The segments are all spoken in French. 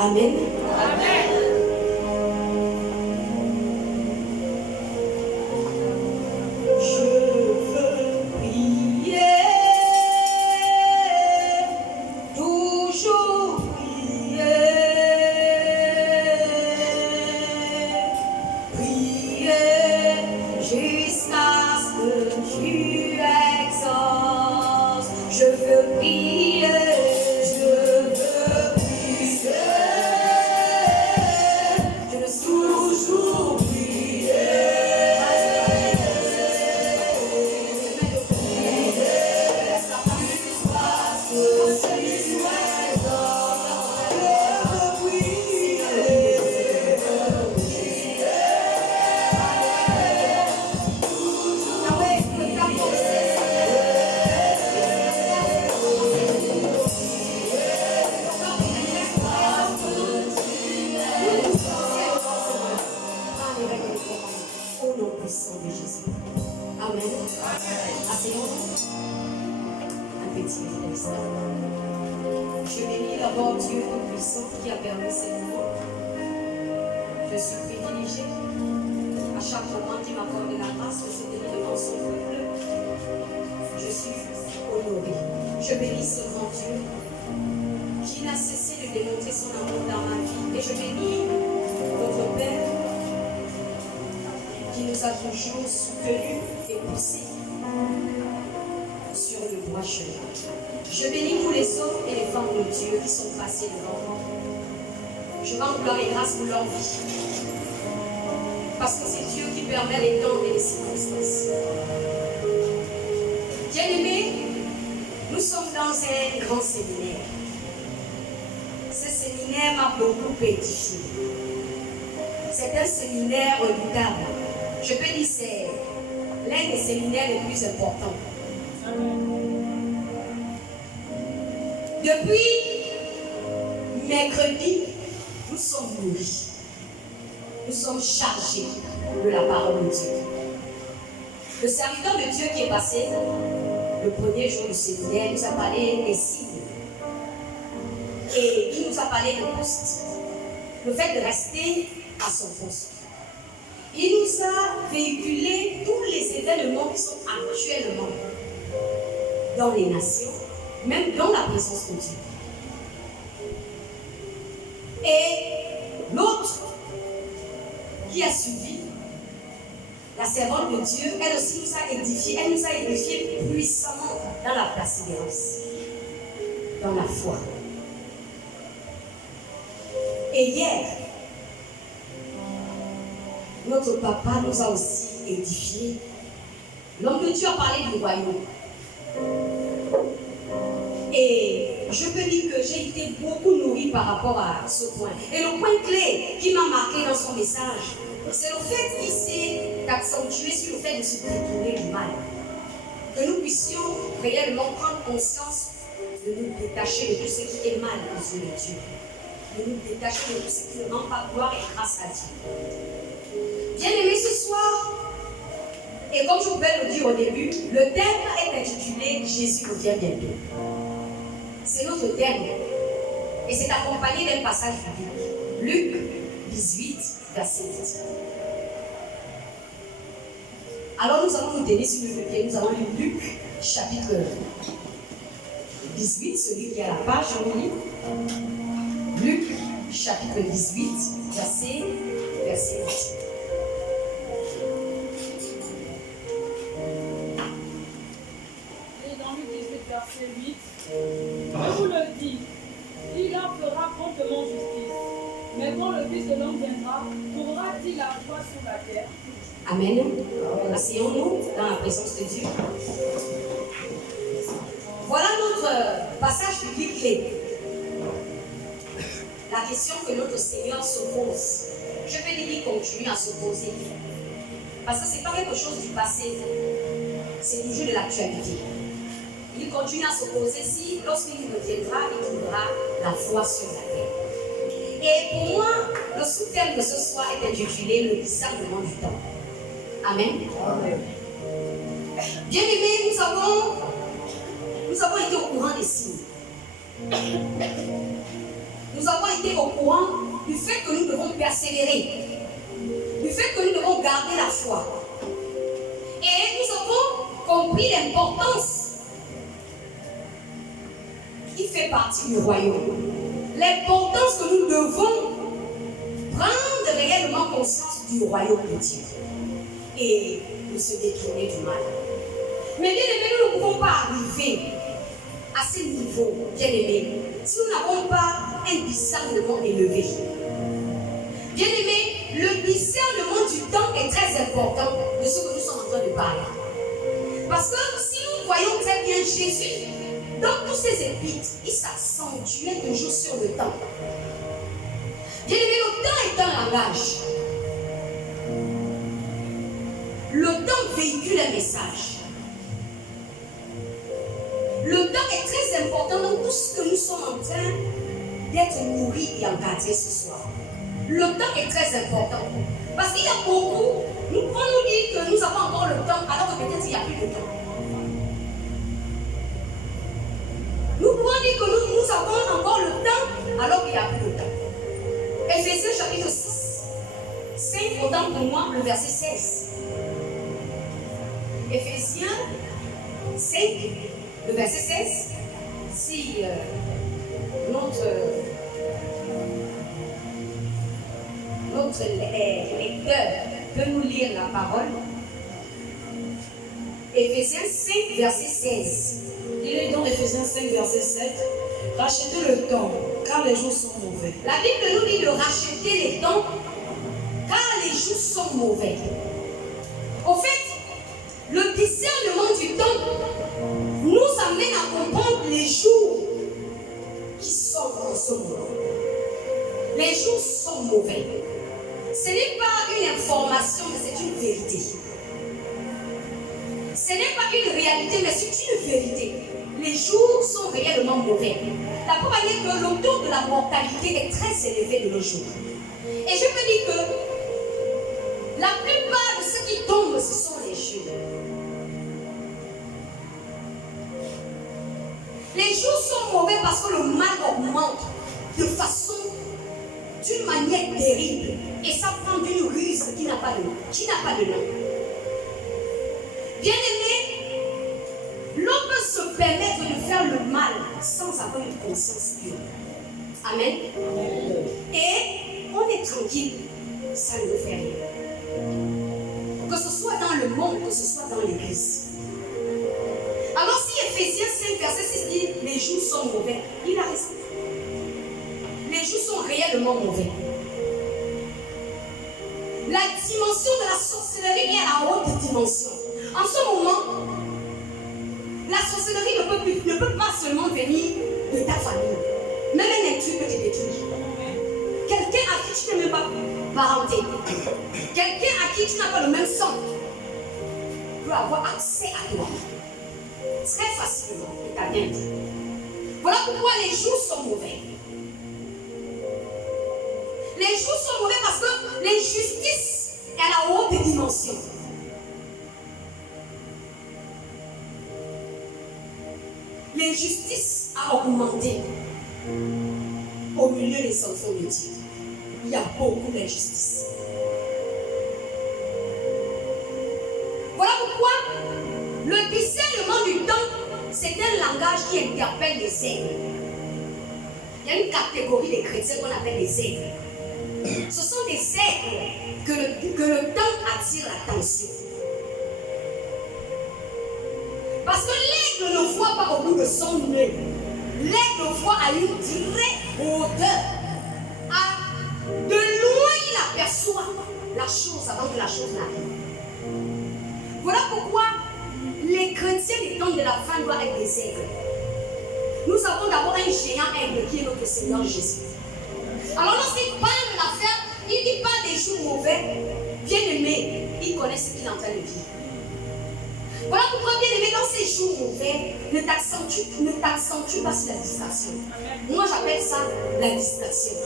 Amen. Je bénis d'abord Dieu Tout-Puissant qui a permis ces moments. Je suis privilégiée à chaque moment qui m'accorde la grâce de se tenir devant son peuple. Je suis honorée. Je bénis seulement Dieu qui n'a cessé de démontrer son amour dans ma vie. Et je bénis notre Père qui nous a toujours soutenus et poussés sur le droit chemin. Je bénis tous les hommes et les femmes de Dieu qui sont passés devant moi. Je rends gloire et grâce pour leur vie. Parce que c'est Dieu qui permet les temps et les circonstances. Bien-aimés, nous sommes dans un grand séminaire. Ce séminaire m'a beaucoup édifié. C'est un séminaire redoutable. Je peux dire que c'est l'un des séminaires les plus importants. Depuis mercredi, nous sommes nourris. Nous sommes chargés de la parole de Dieu. Le serviteur de Dieu qui est passé le premier jour du séminaire nous a parlé des signes. Et il nous a parlé de poste. Le fait de rester à son poste. Il nous a véhiculé tous les événements qui sont actuellement dans les nations, même dans la présence de Dieu. Et l'autre qui a suivi, la servante de Dieu, elle aussi nous a édifié puissamment dans la persévérance, dans la foi. Et hier, notre papa nous a aussi édifié. L'homme de Dieu a parlé du royaume. Et je peux dire que j'ai été beaucoup nourrie par rapport à ce point. Et le point clé qui m'a marqué dans son message, c'est le fait qu'il s'est accentué sur le fait de se détourner du mal. Que nous puissions réellement prendre conscience de nous détacher de tout ce qui est mal aux yeux de Dieu. De nous détacher de tout ce qui ne rend pas gloire et grâce à Dieu. Bien-aimés, ce soir, et comme je pouvais le dire au début, le thème est intitulé « Jésus revient bientôt ». C'est notre thème. Et c'est accompagné d'un passage biblique. Luc 18, verset 10. Alors nous allons nous tenir sur le pied. Nous allons lire Luc, chapitre 18, celui qui est à la page, on lit. Luc, chapitre 18, verset 10. Verset 8, je vous le dis, il en fera promptement justice. Mais quand le Fils de l'homme viendra, trouvera-t-il la foi sur la terre? Amen. Asseyons-nous dans la présence de Dieu. Voilà notre passage biblique clé. La question que notre Seigneur se pose. Je peux dire qu'il continue à se poser. Parce que ce n'est pas quelque chose du passé, c'est toujours de l'actualité. Il continue à s'opposer si, lorsqu'il reviendra, il trouvera la foi sur la terre. Et pour moi, le sous-thème de ce soir est intitulé Le discernement du temps. Amen. Amen. Bien-aimés, nous avons été au courant des signes. Nous nous avons été au courant du fait que nous devons persévérer, du fait que nous devons garder la foi. Et nous avons compris l'importance qui fait partie du royaume. L'importance que nous devons prendre réellement conscience du royaume de Dieu et de se détourner du mal. Mais bien aimé, nous ne pouvons pas arriver à ce niveau, bien aimé, si nous n'avons pas un discernement élevé. Bien aimé, le discernement du temps est très important de ce que nous sommes en train de parler. Parce que si nous voyons très bien Jésus, dans tous ses épîtres, il s'accentuait toujours sur le temps. Bien aimé, le temps est un langage. Le temps véhicule un message. Le temps est très important dans tout ce que nous sommes en train d'être nourris et encadrés ce soir. Le temps est très important. Parce qu'il y a beaucoup, nous pouvons nous dire que nous avons encore le temps, alors que peut-être il n'y a plus de temps. Nous pouvons dire que nous avons encore le temps, alors qu'il n'y a plus de temps. Éphésiens chapitre 6, 5, autant pour moi, le verset 16. Éphésiens 5, le verset 16. Si notre lecteur peut nous lire la parole. Éphésiens 5, verset 16. Il est dans Éphésiens 5, verset 7. Rachetez le temps, car les jours sont mauvais. La Bible nous dit de racheter les temps, car les jours sont mauvais. Au fait, le discernement du temps nous amène à comprendre les jours qui sont en ce moment. Les jours sont mauvais. Ce n'est pas une information, mais c'est une vérité. Ce n'est pas une réalité, mais c'est une vérité. Les jours sont réellement mauvais. La preuve est que le taux de la mortalité est très élevé de nos jours. Et je peux dire que la plupart de ceux qui tombent, ce sont les jeunes. Les jours sont mauvais parce que le mal augmente de façon, d'une manière terrible. Et ça prend d'une ruse qui n'a pas de nom. Bien aimé, l'homme peut se permettre de faire le mal sans avoir une conscience pure. Amen. Et on est tranquille, ça ne nous fait rien. Que ce soit dans le monde, que ce soit dans l'église. Alors si Éphésiens 5, verset 6 dit les jours sont mauvais, il a raison. Les jours sont réellement mauvais. La dimension de la sorcellerie est à la haute dimension. En ce moment, la sorcellerie ne peut pas seulement venir de ta famille. Même un intrus peut te détruire. Quelqu'un à qui tu n'es même pas parenté, quelqu'un à qui tu n'as pas le même sang, peut avoir accès à toi très facilement. Et t'as bien dit. Voilà pourquoi les jours sont mauvais. Les jours sont mauvais parce que l'injustice est à la haute dimension. L'injustice a augmenté au milieu des enfants de Dieu. Il y a beaucoup d'injustice. Voilà pourquoi le discernement du temps, c'est un langage qui interpelle les aigles. Il y a une catégorie de chrétiens qu'on appelle les aigles. Ce sont des aigles que le temps attire l'attention. Parce que l'aigle ne voit pas au bout de son nez. L'aigle voit à une très hauteur. De loin, il aperçoit la chose avant que la chose n'arrive. Voilà pourquoi les chrétiens du temps de la fin doivent être des aigles. Nous avons d'abord un géant aigle qui est notre Seigneur Jésus. Alors lorsqu'il parle de l'affaire, il parle des jours mauvais. Bien aimé, il connaît ce qu'il est en train de dire. Voilà pourquoi, bien aimé, dans ces jours mauvais, ne t'accentue pas sur la distraction. Moi, j'appelle ça la distraction.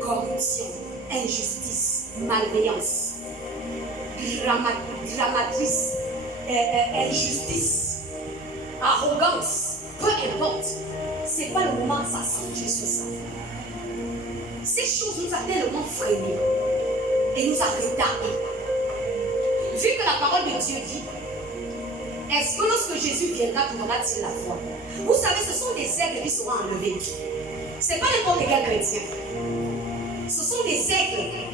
Corruption, injustice, malveillance, dramatrice, injustice, arrogance, peu importe. ce n'est pas le moment de s'accentuer sur ça. Ces choses nous a tellement freinés et nous a retardés. Vu que la parole de Dieu dit, est-ce que lorsque Jésus viendra, trouvera-t-il la foi? Vous savez, ce sont des aigles qui seront enlevés. Ce n'est pas n'importe quel chrétien. Ce sont des aigles.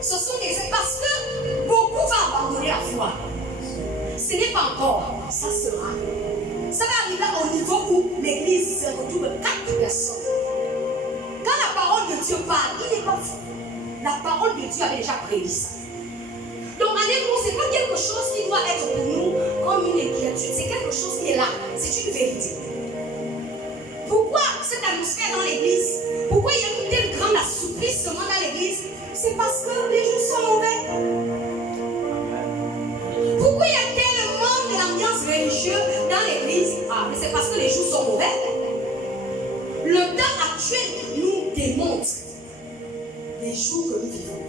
Ce sont des aigles parce que beaucoup vont abandonner la foi. Ce n'est pas encore, ça sera. Ça va arriver au niveau où l'église se retrouve 4 personnes. Quand la parole de Dieu parle, il n'est pas fou. La parole de Dieu avait déjà prédit ça. Donc, ce n'est pas quelque chose qui doit être pour nous comme une inquiétude. C'est quelque chose qui est là. C'est une vérité. Pourquoi cette atmosphère dans l'église? Pourquoi il y a un tel grand assouplissement dans l'église? C'est parce que les jours sont mauvais. Pourquoi il y a tellement de l'ambiance religieuse dans l'église? Ah, mais c'est parce que les jours sont mauvais. Le temps actuel nous démontre les jours que nous vivons.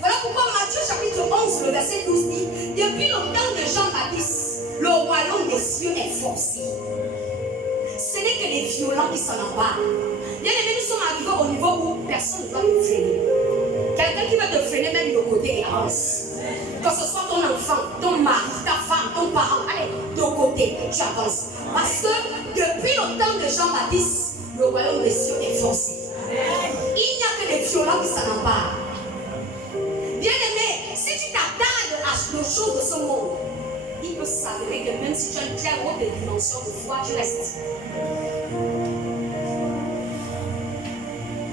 Voilà pourquoi Matthieu chapitre 11, le verset 12 dit, depuis le temps de Jean-Baptiste, le royaume des cieux est forcé. Ce n'est que les violents qui s'en emparent. Bien aimé, nous sommes arrivés au niveau où personne ne doit nous freiner. Quelqu'un qui va te freiner, même de côté, avance. Que ce soit ton enfant, ton mari, ta femme, ton parent, allez, de côté, tu avances. Parce que depuis le temps de Jean-Baptiste, le royaume des cieux est forcé. Il n'y a que des violents qui s'en emparent. Bien aimé, si tu t'attardes à nos choses de ce monde, il peut s'avérer que même si tu as une très haute dimension de foi, tu restes.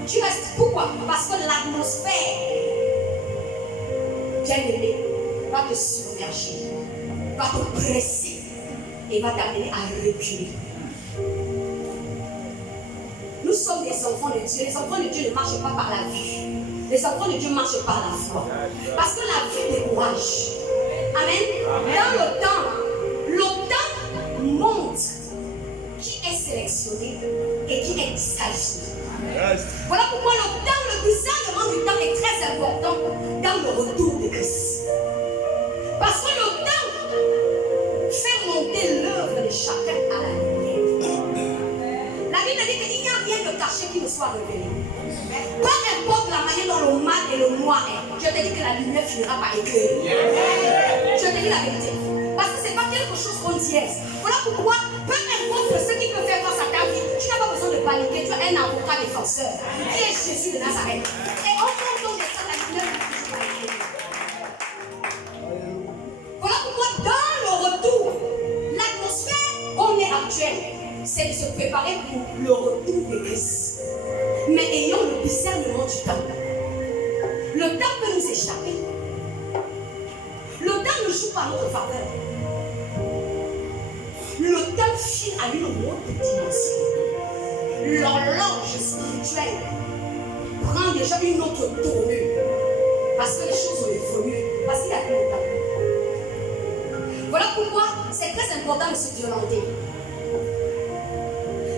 Tu restes. Pourquoi? Parce que l'atmosphère, bien aimé, va te submerger, va te presser et va t'amener à reculer. Nous sommes des enfants de Dieu. Les enfants de Dieu ne marchent pas par la vue. Les enfants de Dieu marchent par la foi. Parce que la vue décourage. Amen. Dans le temps montre qui est sélectionné et qui est disqualifié. Voilà pourquoi le discernement du temps est très important dans le retour de Christ. Parce que le temps fait monter l'œuvre de chacun à la lumière. La Bible dit qu'il n'y a rien de caché qui ne soit révélé. Peu importe la manière dont le mal et le noir est, je te dis que la lumière finira par éclairer. Je te dis la vérité. Parce que ce n'est pas quelque chose qu'on dièse. Voilà pourquoi, peu importe ce qui peut faire face à ta vie, tu n'as pas besoin de paniquer. Tu as un avocat défenseur qui est Jésus de Nazareth. Et en fonction de ça, la lumière va toujours éclairer. Voilà pourquoi, dans le retour, l'atmosphère qu'on est actuelle, c'est de se préparer pour le retour de Christ. Mais ayons le discernement du temps. Le temps peut nous échapper. Le temps ne joue pas à notre faveur. Le temps file à une autre dimension. L'horloge spirituelle prend déjà une autre tournure. Parce que les choses ont évolué. Parce qu'il y a plus de temps. Voilà pourquoi c'est très important de se violenter.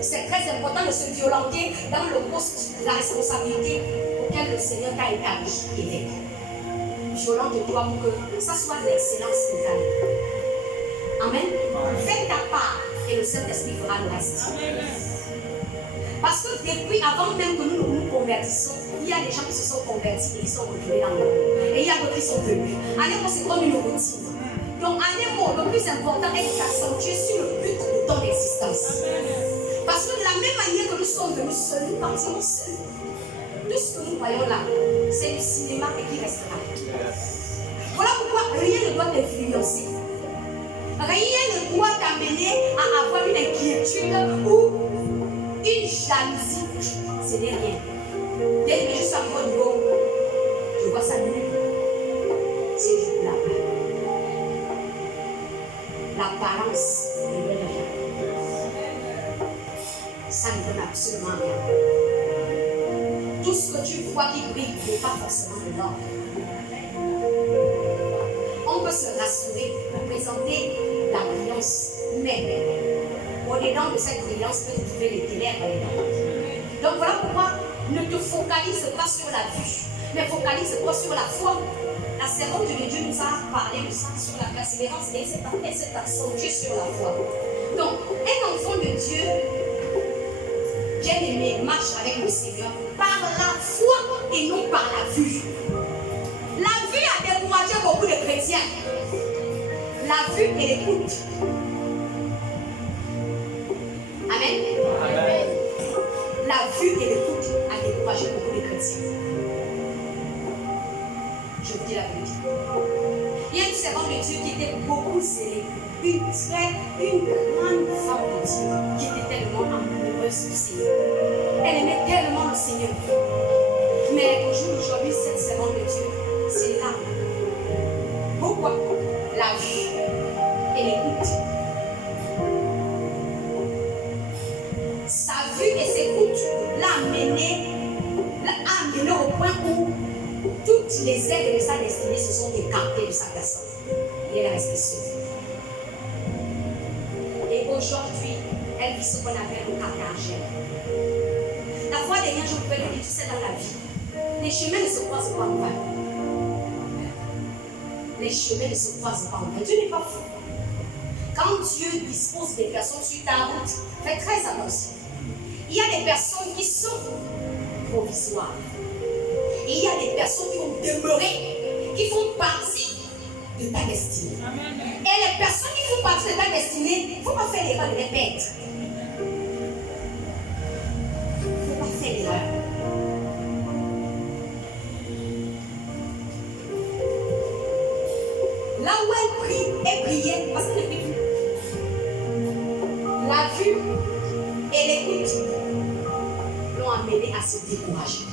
C'est très important de se violenter dans le poste de la responsabilité auquel le Seigneur t'a établi évêque. Violente-toi pour que ça soit l'excellence totale. Amen. Fais ta part et le Saint-Esprit fera le reste. Parce que depuis, avant même que nous nous convertissons, il y a des gens qui se sont convertis et qui sont retournés dans le monde. Et il y a d'autres qui sont venus. Allez, c'est comme une routine. Donc, le plus important est d'accentuer sur le but de ton existence. Parce que de la même manière que nous sommes venus seuls, nous partirons seuls. Tout ce que nous voyons là, c'est du cinéma et qui restera. Voilà pourquoi rien ne doit t'influencer. Rien ne doit t'amener à avoir une inquiétude ou une jalousie. Ce n'est rien. Dès que je suis à mon niveau, je vois ça nul. C'est juste la paix. L'apparence ne donne rien. Ça ne donne absolument rien. Tout ce que tu vois qui brille n'est pas forcément de l'or. On peut se rassurer pour présenter la brillance, mais au-dedans de cette brillance peut trouver les ténèbres. Donc voilà pourquoi ne te focalise pas sur la vue, mais focalise-toi sur la foi. La servante de Dieu nous a parlé de ça sur la persévérance et elle s'est accentuée sur la foi. Donc, un enfant de Dieu bien-aimé marche avec le Seigneur par la foi et non par la vue. La vue a découragé beaucoup de chrétiens. La vue et l'écoute. Amen. Amen. La vue et l'écoute a découragé beaucoup de chrétiens. Je vous dis la vérité. Il y a une servante de Dieu qui était beaucoup zélée. Une grande femme de Dieu qui était tellement amoureuse du Seigneur. Elle aimait tellement le Seigneur. Mais au jour d'aujourd'hui, cette servante de Dieu, c'est là. Pourquoi? La vue et l'écoute. Sa vue et ses écoutes l'a amené au point où toutes les aides de sa destinée se sont écartées de sa personne. Et elle est restée seule. Et aujourd'hui, elle vit ce qu'on appelle le caractère. La fois dernière, je pouvais le dire, tu sais, dans la vie, les chemins ne se croisent pas en vain. Les chemins ne se croisent pas en vain. Dieu n'est pas fou. Quand Dieu dispose des personnes sur ta route, fais très attention. Il y a des personnes qui sont provisoires. Et il y a des personnes qui vont demeurer, qui font partie de ta destinée. Amen. Et les personnes qui font partie de ta destinée, il ne faut pas faire l'erreur de les perdre. Il ne faut pas faire l'erreur. Là où elle prie, elle priait, parce qu'elle ne prie plus. La vue et l'écoute l'ont amenée à se décourager.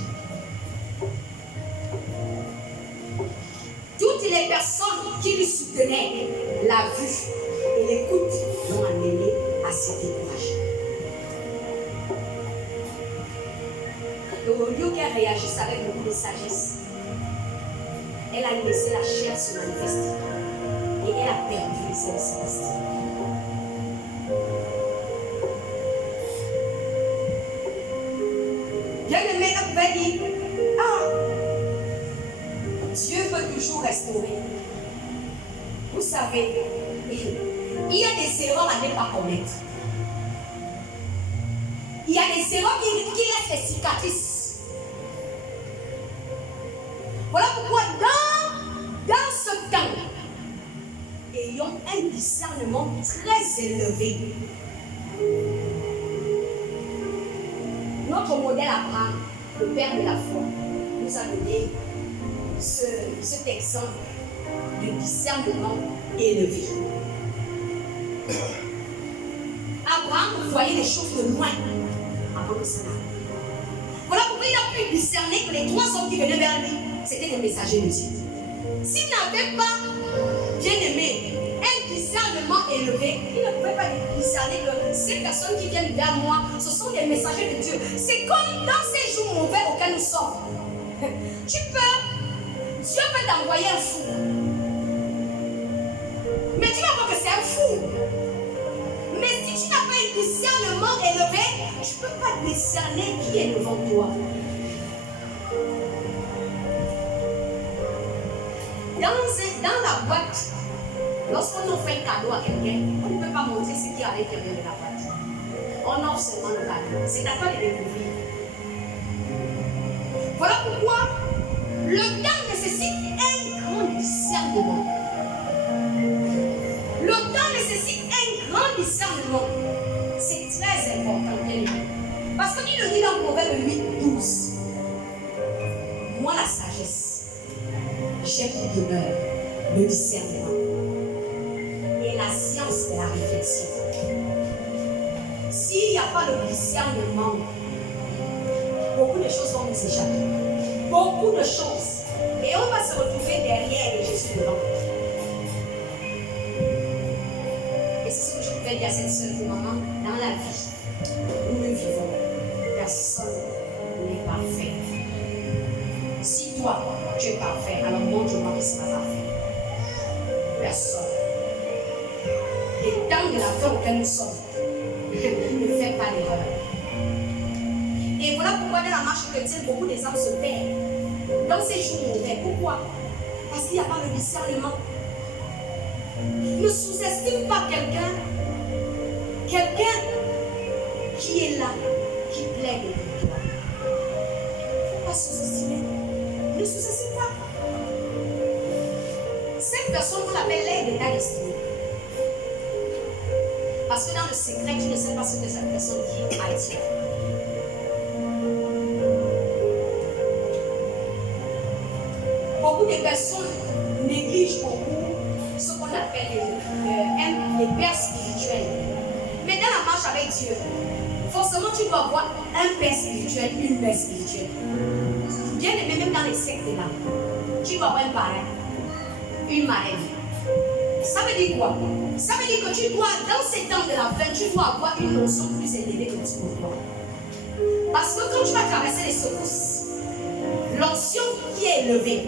Toutes les personnes qui lui soutenaient, la vue et l'écoute l'ont amenée à se décourager. Et au lieu qu'elle réagisse avec beaucoup de sagesse, elle a laissé la chair se manifester. Et elle a perdu les ailes célestes. Bien-aimé, elle pouvait dire, Dieu veut toujours restaurer. Vous savez, il y a des erreurs à ne pas commettre. Il y a des erreurs qui laissent des cicatrices. Voilà pourquoi dans ce temps, ayons un discernement très élevé. Notre modèle Abraham, le père de la foi, nous a donné cet exemple de discernement élevé. Abraham voyait les choses de loin avant de se marier. Voilà pourquoi il a pu discerner que les 3 hommes qui venaient vers lui, c'était des messagers de Dieu. S'il n'avait pas, bien aimé, un discernement élevé, il ne pouvait pas discerner que ces personnes qui viennent vers moi, ce sont des messagers de Dieu. C'est comme dans ces jours mauvais auxquels nous sommes. Dieu peut t'envoyer un fou. Mais tu vas voir que c'est un fou. Mais si tu n'as pas un discernement élevé, tu ne peux pas discerner qui est devant toi. Dans la boîte, lorsqu'on offre un cadeau à quelqu'un, on ne peut pas montrer ce qu'il y a à l'intérieur de la boîte. On offre seulement le cadeau. C'est à toi de découvrir. Voilà pourquoi le temps nécessite un grand discernement. Le temps nécessite un grand discernement. C'est très important. Parce qu'il le dit dans Proverbe 8:12. Moi, la sagesse, j'ai pour demeure le discernement et la science de la réflexion. S'il n'y a pas de discernement, beaucoup de choses vont nous échapper. Beaucoup de choses. Et on va se retrouver derrière et Jésus devant. Et c'est ce que je pouvais dire à cette sœur et maman. Dans la vie où nous vivons, personne n'est parfait. Si toi, tu es parfait, alors montre-moi qui sera parfait. Personne. Et dans de la fin auquel nous sommes, ne fais pas d'erreur. Et voilà pourquoi dans la marche chrétienne, beaucoup des âmes se perdent. Dans ces jours mauvais, pourquoi? Parce qu'il n'y a pas le discernement. Ne sous-estime pas quelqu'un qui est là, qui plaide pour toi. Il ne faut pas sous-estimer. Ne sous-estime pas. Cette personne, on l'appelle l'aide de ta destinée. Parce que dans le secret, tu ne sais pas ce que cette personne dit à Dieu. Beaucoup de personnes négligent beaucoup ce qu'on appelle les pères spirituels. Mais dans la marche avec Dieu, forcément tu dois avoir un père spirituel, une mère spirituelle. Bien aimé, même dans les sectes là, tu dois avoir un parrain, une marraine. Ça veut dire quoi? Ça veut dire que tu dois, dans ces temps de la fin, tu dois avoir une notion plus élevée que tu peux voir. Parce que quand tu vas traverser les secousses, l'onction qui est élevée,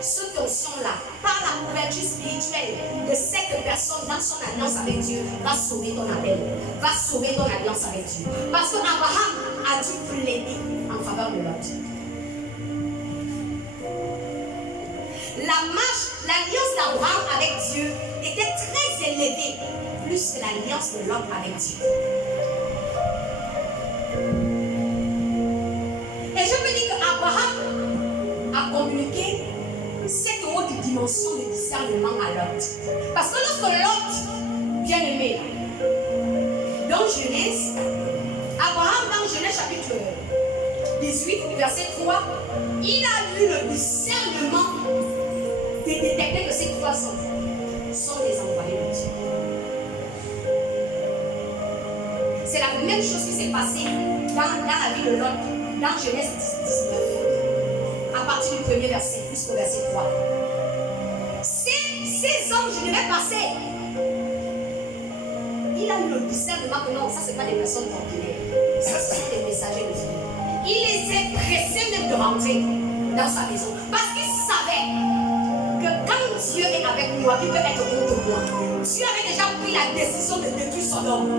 cette onction-là, par la couverture spirituelle de cette personne dans son alliance avec Dieu, va sauver ton appel, va sauver ton alliance avec Dieu. Parce que Abraham a dû plaider en faveur de Lot. L'alliance d'Abraham avec Dieu était très élevée, plus que l'alliance de Lot avec Dieu. Et je peux dire qu'Abraham a communiqué cette haute dimension de discernement à Lot. Parce que lorsque Lot, bien aimé, dans Genèse, Abraham dans Genèse chapitre 18, verset 3, il a eu le discernement de détecter que ces 3 enfants sont les envoyés de Dieu. C'est la même chose qui s'est passée dans la vie de Lot, dans Genèse 19, à partir du premier verset jusqu'au verset 3. Ces anges devaient passer. Il a eu le discernement que non, ça c'est pas des personnes ordinaires, ça ce sont des messagers de Dieu. Il les a pressés même de rentrer dans sa maison parce qu'il savait que quand Dieu est avec moi, il peut être contre moi. Dieu avait déjà pris la décision de détruire Sodome.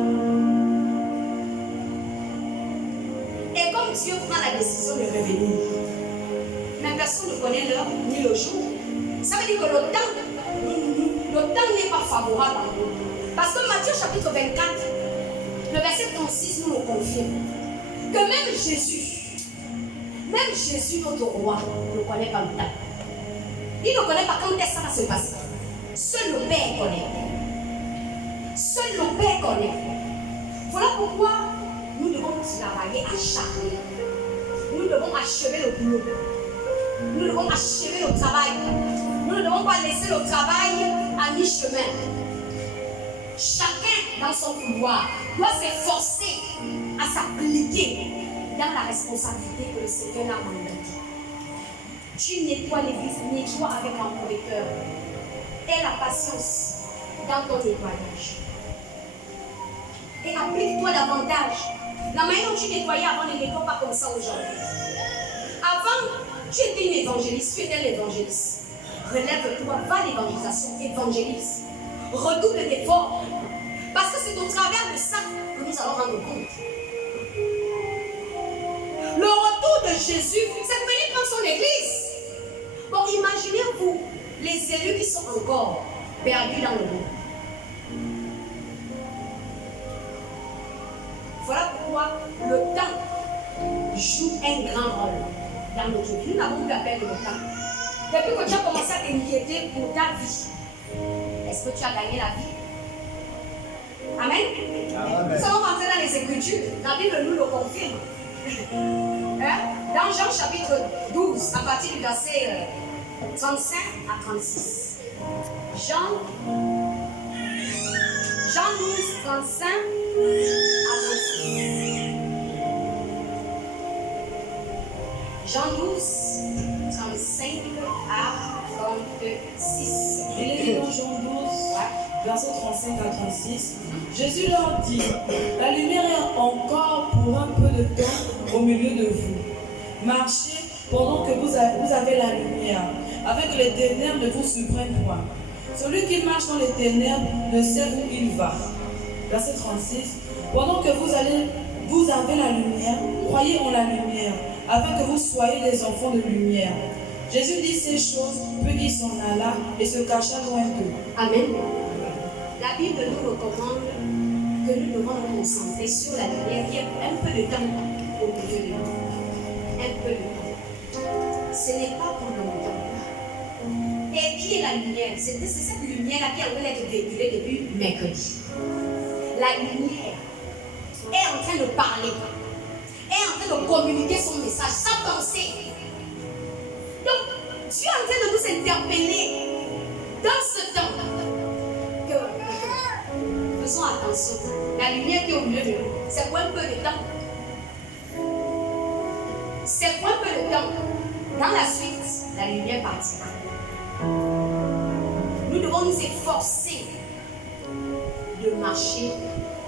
Et comme Dieu prend la décision de revenir, mais personne ne connaît l'heure ni le jour. Ça veut dire que le temps n'est pas favorable à nous. Parce que Matthieu chapitre 24, le verset 36 nous le confirme. Que même Jésus, notre roi, ne connaît pas le temps. Il ne connaît pas quand est-ce que ça va se passer. Seul le Père connaît. Seul le Père connaît. Voilà pourquoi nous devons travailler acharné. Nous devons achever le boulot. Nous devons achever le travail. Nous ne devons pas laisser le travail à mi-chemin. Chacun dans son pouvoir doit s'efforcer à s'appliquer dans la responsabilité que le Seigneur a mandatée. Tu nettoies l'église, nettoie avec un correcteur. Aie la patience dans ton nettoyage. Et applique-toi davantage. La manière dont tu nettoyais avant ne nettoie pas comme ça aujourd'hui. Avant, tu étais une évangéliste, tu étais l'évangéliste. Relève-toi, va à l'évangélisation, évangélise. Redouble d'efforts. Parce que c'est au travers de ça que nous allons rendre compte. Le retour de Jésus, c'est de venir prendre son église. Bon, imaginez-vous les élus qui sont encore perdus dans le monde. Voilà pourquoi le temps joue un grand rôle dans notre vie. Nous n'avons plus appel de le temps. Depuis que tu as commencé à t'inquiéter pour ta vie, est-ce que tu as gagné la vie? Amen. Nous allons rentrer dans les Écritures. La Bible nous le confirme. Dans Jean chapitre 12, à partir du verset 35 à 36. Jean 12, 35 à 36. Jean 12, 35 à 36. Il est dans Jean 12, verset 35 à 36. Jésus leur dit, la lumière est encore pour un peu de temps au milieu de vous. Marchez pendant que vous avez la lumière, afin que les ténèbres ne vous surprennent point. Celui qui marche dans les ténèbres ne sait où il va. Verset 36. Pendant que vous avez la lumière, croyez en la lumière, afin que vous soyez des enfants de lumière. Jésus dit ces choses, puis il s'en alla et se cacha loin d'eux. Amen. La Bible nous recommande que nous devons nous concentrer sur la lumière qui est un peu de temps au milieu de nous. Un peu de temps. Ce n'est pas pour longtemps. Et qui est la lumière? C'est cette lumière-là qui est en train d'être véhiculée depuis mercredi. La lumière est en train de parler, est en train de communiquer son message, sa pensée. Donc, Dieu est en train de nous interpeller dans ce temps. Faisons attention. La lumière qui est au milieu de nous, c'est pour un peu de temps. C'est pour un peu de temps. Dans la suite, la lumière partira. Nous devons nous efforcer de marcher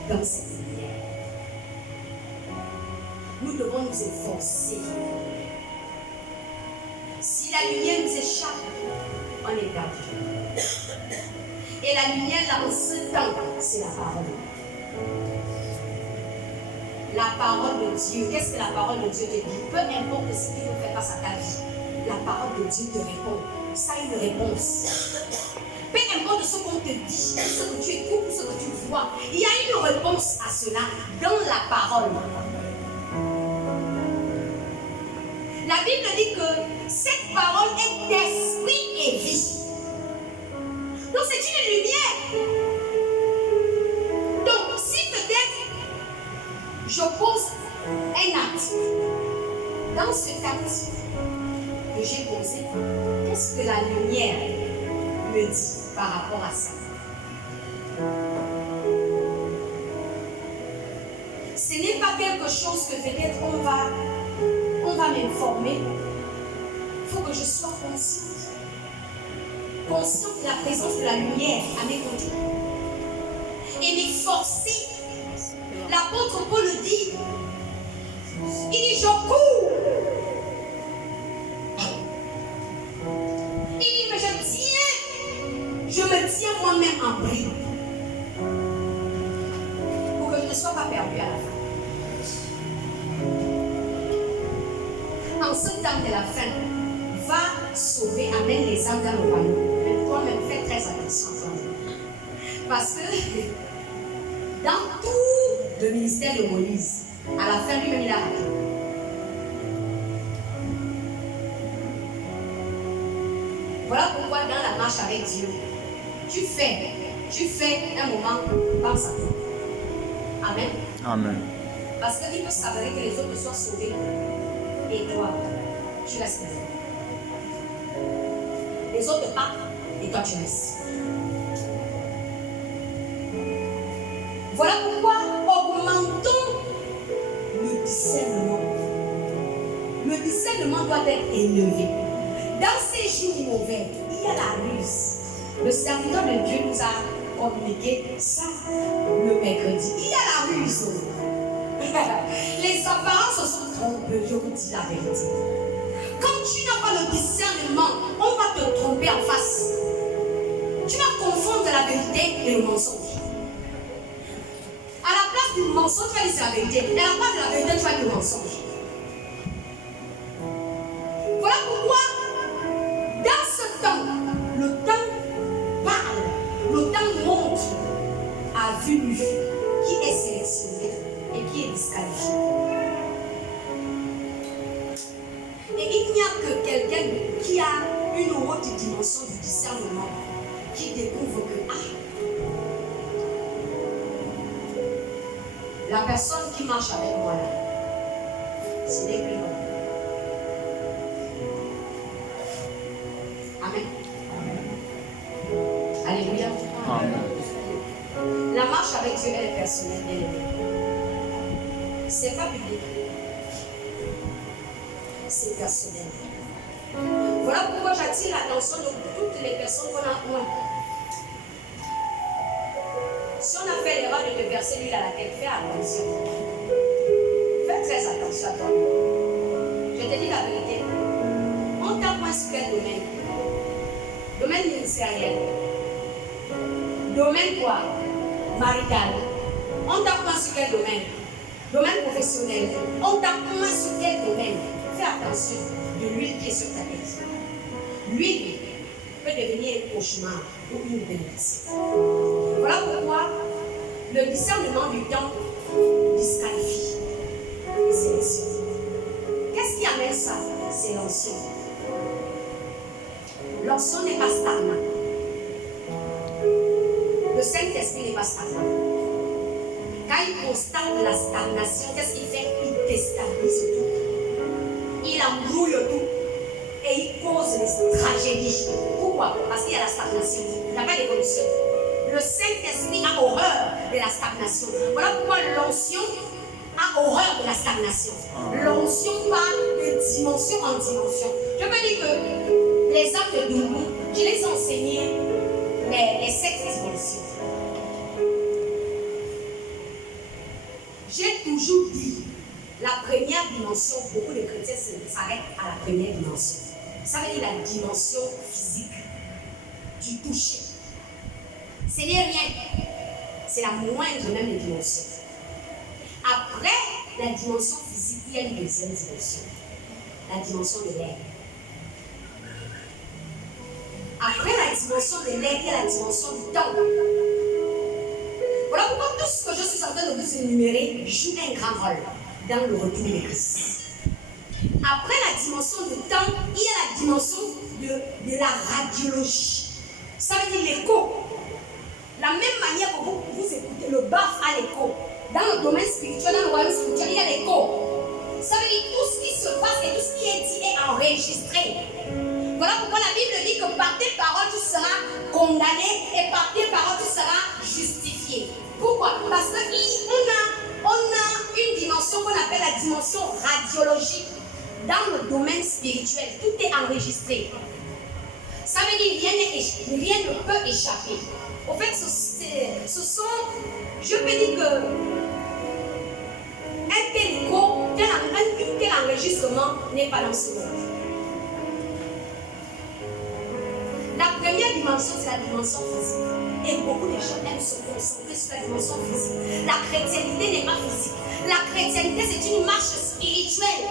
dans cette lumière. Nous devons nous efforcer. Si la lumière nous échappe, on est perdu. Et la lumière dans ce temps, c'est la parole. La parole de Dieu. Qu'est-ce que la parole de Dieu te dit? Peu importe ce qui ne fait pas à ta vie, la parole de Dieu te répond. Ça a une réponse. Peu importe ce qu'on te dit, ce que tu écoutes, ce que tu vois, il y a une réponse à cela dans la parole. La Bible dit que cette parole est d'esprit et vie. Donc c'est une lumière. Donc si peut-être je pose un acte, dans cet acte que j'ai posé, qu'est-ce que la lumière me dit par rapport à ça? Ce n'est pas quelque chose que peut-être on va m'informer. Il faut que je sois consciente de la présence de la lumière à mes côtés. Et m'efforcer. L'apôtre Paul le dit. Il dit, je cours. Il dit, mais je me tiens moi-même en bride. Pour que je ne sois pas perdu à la fin. En ce temps de la fin, va sauver, amène les âmes dans le royaume. Mais toi-même, fais très attention à toi. Parce que dans tout le ministère de Moïse, à la fin lui-même, il a raté. Voilà pourquoi dans la marche avec Dieu, tu fais un moment par sa vie. Amen. Amen. Parce qu'il peut s'avérer que les autres soient sauvés. Et toi, tu restes là. Les autres partent et toi tu restes. Voilà pourquoi augmentons le discernement. Le discernement doit être élevé. Dans ces jours mauvais, il y a la ruse. Le serviteur de Dieu nous a communiqué ça le mercredi. Il y a la ruse. Les apparences sont trompeuses, je vous dis la vérité. Quand tu n'as pas le discernement, on va te tromper en face. Tu vas confondre la vérité et le mensonge. À la place du mensonge, tu vas dire c'est la vérité. Et à la place de la vérité, tu vas dire le mensonge. Voilà pourquoi, dans ce temps, le temps parle, le temps montre à vue nue qui est sélectionné et qui est disqualifié. Et il n'y a que quelqu'un qui a une haute dimension du discernement qui découvre que la personne qui marche avec moi là, ce n'est plus moi. Amen. Alléluia. Amen. La marche avec Dieu, elle est personnelle, bien aimée. C'est pas public. C'est personnel. Voilà pourquoi j'attire l'attention de toutes les personnes qu'on a loin. Si on a fait l'erreur de te verser l'huile à la tête, fais attention. Fais très attention à toi. Je te dis la vérité. On t'a point sur quel domaine? Domaine ministériel. Domaine quoi? Marital. On t'a point sur quel domaine? Domaine professionnel. On t'a point sur quel domaine? Fais attention de l'huile qui est sur ta tête. l'huile peut devenir un cauchemar ou une bénédiction. Voilà pourquoi le discernement du temps disqualifie et sélectionne. Qu'est-ce qui amène ça? C'est l'onction. L'onction n'est pas stagnante. Le Saint-Esprit n'est pas stagnant. Quand il constate la stagnation, qu'est-ce qu'il fait? Il déstabilise tout. Il embrouille tout. Et il cause des tragédies. Pourquoi? Parce qu'il y a la stagnation. Il n'y a pas d'évolution. Le Saint-Esprit a horreur de la stagnation. Voilà pourquoi l'onction a horreur de la stagnation. L'onction part de dimension en dimension. Je peux dire que les actes de Doumou, je les ai enseignés les 7 dimensions. J'ai toujours dit, la première dimension, beaucoup de chrétiens s'arrêtent à la première dimension. Ça veut dire la dimension physique, du toucher. Ce n'est rien. C'est la moindre même des dimensions. Après la dimension physique, il y a une deuxième dimension. La dimension de l'air. Après la dimension de l'air, il y a la dimension du temps. Voilà pourquoi tout ce que je suis en train de vous énumérer joue un grand rôle dans le retour de Christ. Après la dimension du temps, il y a la dimension de la radiologie. Ça veut dire l'écho. La même manière que vous écoutez le baf à l'écho. Dans le domaine spirituel, dans le royaume spirituel, il y a l'écho. Ça veut dire tout ce qui se passe et tout ce qui est dit est enregistré. Voilà pourquoi la Bible dit que par tes paroles tu seras condamné et par tes paroles tu seras justifié. Pourquoi? Parce qu'on a une dimension qu'on appelle la dimension radiologique. Dans le domaine spirituel, tout est enregistré. Ça veut dire rien ne peut échapper. Au fait, ce sont, je peux dire que un tel écho, un tel enregistrement n'est pas dans ce monde. La première dimension, c'est la dimension physique. Et beaucoup de gens aiment se concentrer sur la dimension physique. La chrétienté n'est pas physique. La chrétienté, c'est une marche spirituelle.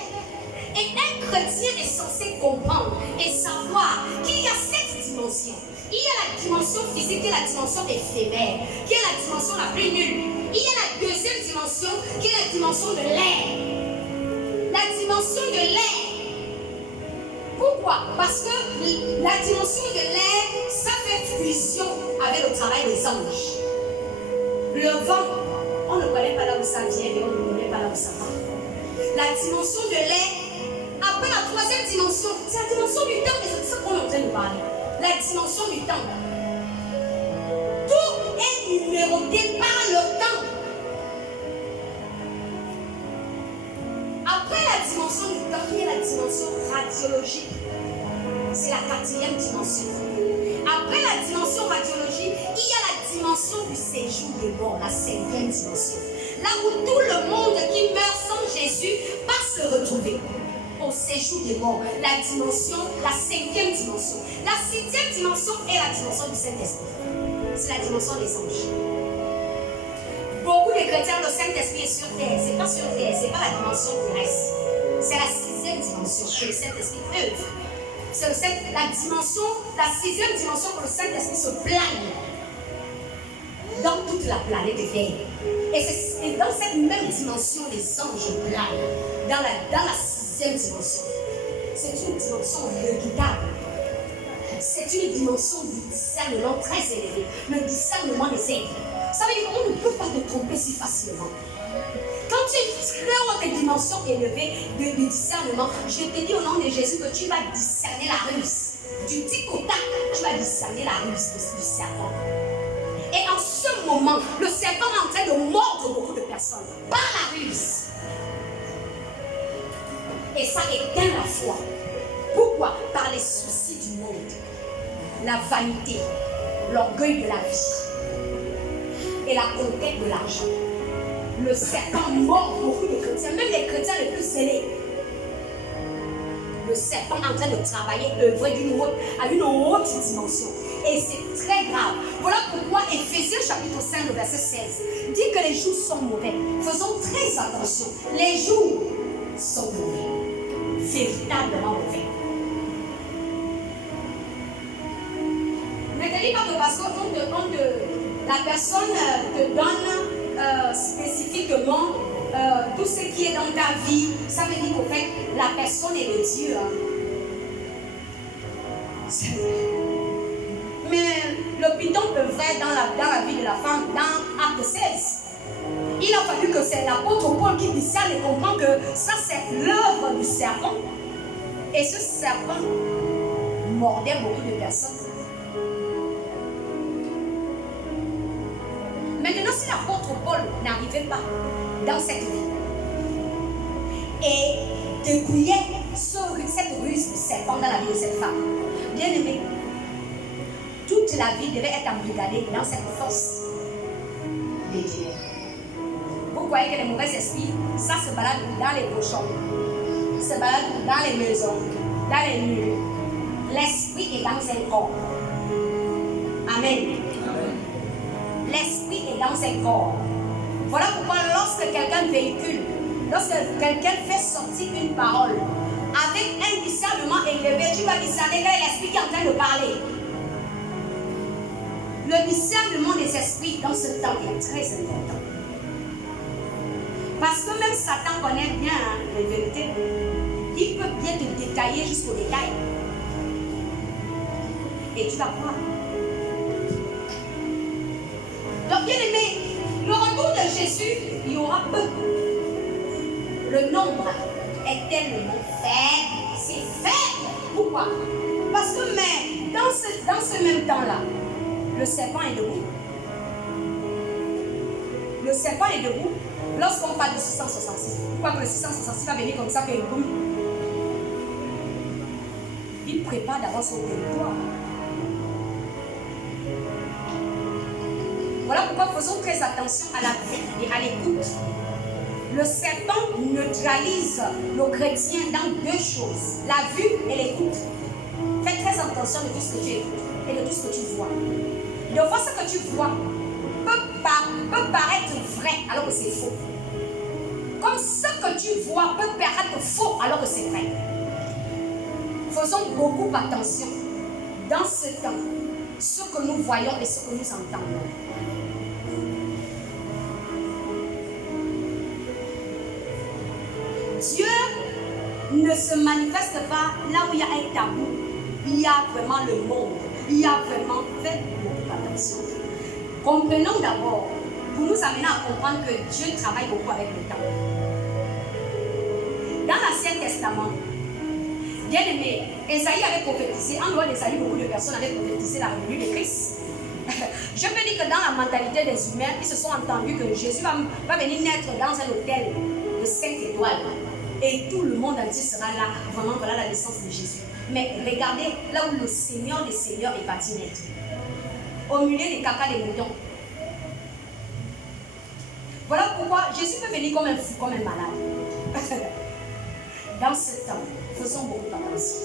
Et un chrétien est censé comprendre et savoir qu'il y a 7 dimensions. Il y a la dimension physique, qui est la dimension éphémère, qui est la dimension la plus nulle. Il y a la deuxième dimension, qui est la dimension de l'air. La dimension de l'air. Pourquoi? Parce que la dimension de l'air, ça fait fusion avec le travail des anges. Le vent, on ne connaît pas là où ça vient et on ne connaît pas là où ça va. La dimension de l'air, après la troisième dimension, c'est la dimension du temps et c'est de ça qu'on est en train de parler. La dimension du temps. Tout est numéroté par le temps. Après la dimension du temps, il y a la dimension radiologique. C'est la 4e dimension. Après la dimension radiologique, il y a la dimension du séjour des morts, la 5e dimension. Là où tout le monde qui meurt sans Jésus va se retrouver au séjour des morts. La dimension, la 5e dimension. La 6e dimension est la dimension du Saint-Esprit. C'est la dimension des anges. Beaucoup de chrétiens, le Saint-Esprit est sur terre. C'est pas sur terre, c'est pas la dimension terrestre. C'est la 6e dimension que le Saint-Esprit œuvre. C'est la dimension, la 6e dimension que le Saint-Esprit se plane dans toute la planète Terre. Et c'est dans cette même dimension les anges planent. Dans la 6e dimension. C'est une dimension redoutable. C'est une dimension du discernement très élevé. Le discernement des êtres. Ça veut dire qu'on ne peut pas te tromper si facilement. Quand tu es très haute dimension élevée de discernement, je te dis au nom de Jésus que tu vas discerner la ruse. Du tic au tac, tu vas discerner la ruse du serpent. Et en ce moment, le serpent est en train de mordre beaucoup de personnes par la ruse. Et ça éteint la foi. Pourquoi? Par les soucis du monde, la vanité, l'orgueil de la vie et la conquête de l'argent. Le serpent mord beaucoup de chrétiens, même les chrétiens les plus zélés. Le serpent est en train de travailler, œuvrer à une haute dimension. Et c'est très grave. Voilà pourquoi Éphésiens chapitre 5, verset 16 dit que les jours sont mauvais. Faisons très attention. Les jours sont mauvais. Véritablement mauvais. parce que la personne te donne spécifiquement tout ce qui est dans ta vie. Ça veut dire qu'au fait, la personne est le Dieu. Mais le python œuvrait dans la vie de la femme dans Acte 16. Il a fallu que c'est l'apôtre Paul qui discerne et comprend que ça c'est l'œuvre du serpent. Et ce serpent mordait beaucoup de personnes. Maintenant, si l'apôtre Paul n'arrivait pas dans cette vie et dépouillait cette ruse du serpent dans la vie de cette femme, bien aimé, toute la vie devait être embrigadée dans cette fosse des dieux. Vous croyez que les mauvais esprits, ça se balade dans les cochons, se balade dans les maisons, dans les murs. L'esprit est dans un corps. Amen. L'esprit est dans un corps. Voilà pourquoi lorsque quelqu'un véhicule, lorsque quelqu'un fait sortir une parole, avec un discernement élevé, tu vas discerner quel est l'esprit qui est en train de parler. Le discernement des esprits dans ce temps est très important. Parce que même Satan connaît bien les vérités. Il peut bien te détailler jusqu'au détail. Et tu vas croire. Donc, bien aimé, le retour de Jésus, il y aura peu. Le nombre est tellement faible. C'est faible. Pourquoi? Parce que mais dans ce même temps-là, le serpent est debout. Le serpent est debout. Lorsqu'on parle de 666, pourquoi que le 666 va venir comme ça qu'il boum? Il prépare d'abord son territoire. Voilà pourquoi faisons très attention à la vue et à l'écoute. Le serpent neutralise nos chrétiens dans deux choses, la vue et l'écoute. Fais très attention de tout ce que tu écoutes et de tout ce que tu vois. De fois, ce que tu vois peut paraître vrai alors que c'est faux. Comme ce que tu vois peut paraître faux alors que c'est vrai. Faisons beaucoup attention dans ce temps, ce que nous voyons et ce que nous entendons. Dieu ne se manifeste pas là où il y a un tabou. Il y a vraiment le monde. Il y a vraiment fait beaucoup attention. Comprenons d'abord, pour nous amener à comprendre que Dieu travaille beaucoup avec le temps. Dans l'Ancien Testament, bien aimé, Esaïe avait prophétisé, en dehors d'Esaïe, beaucoup de personnes avaient prophétisé la venue de Christ. Je peux dire que dans la mentalité des humains, ils se sont entendus que Jésus va venir naître dans un hôtel de 5 étoiles. Et tout le monde entier sera là. Vraiment, voilà la naissance de Jésus. Mais regardez là où le Seigneur des Seigneurs est parti naître. Au milieu des caca des moutons. Voilà pourquoi Jésus peut venir comme un fou, comme un malade. Dans ce temps, faisons beaucoup attention.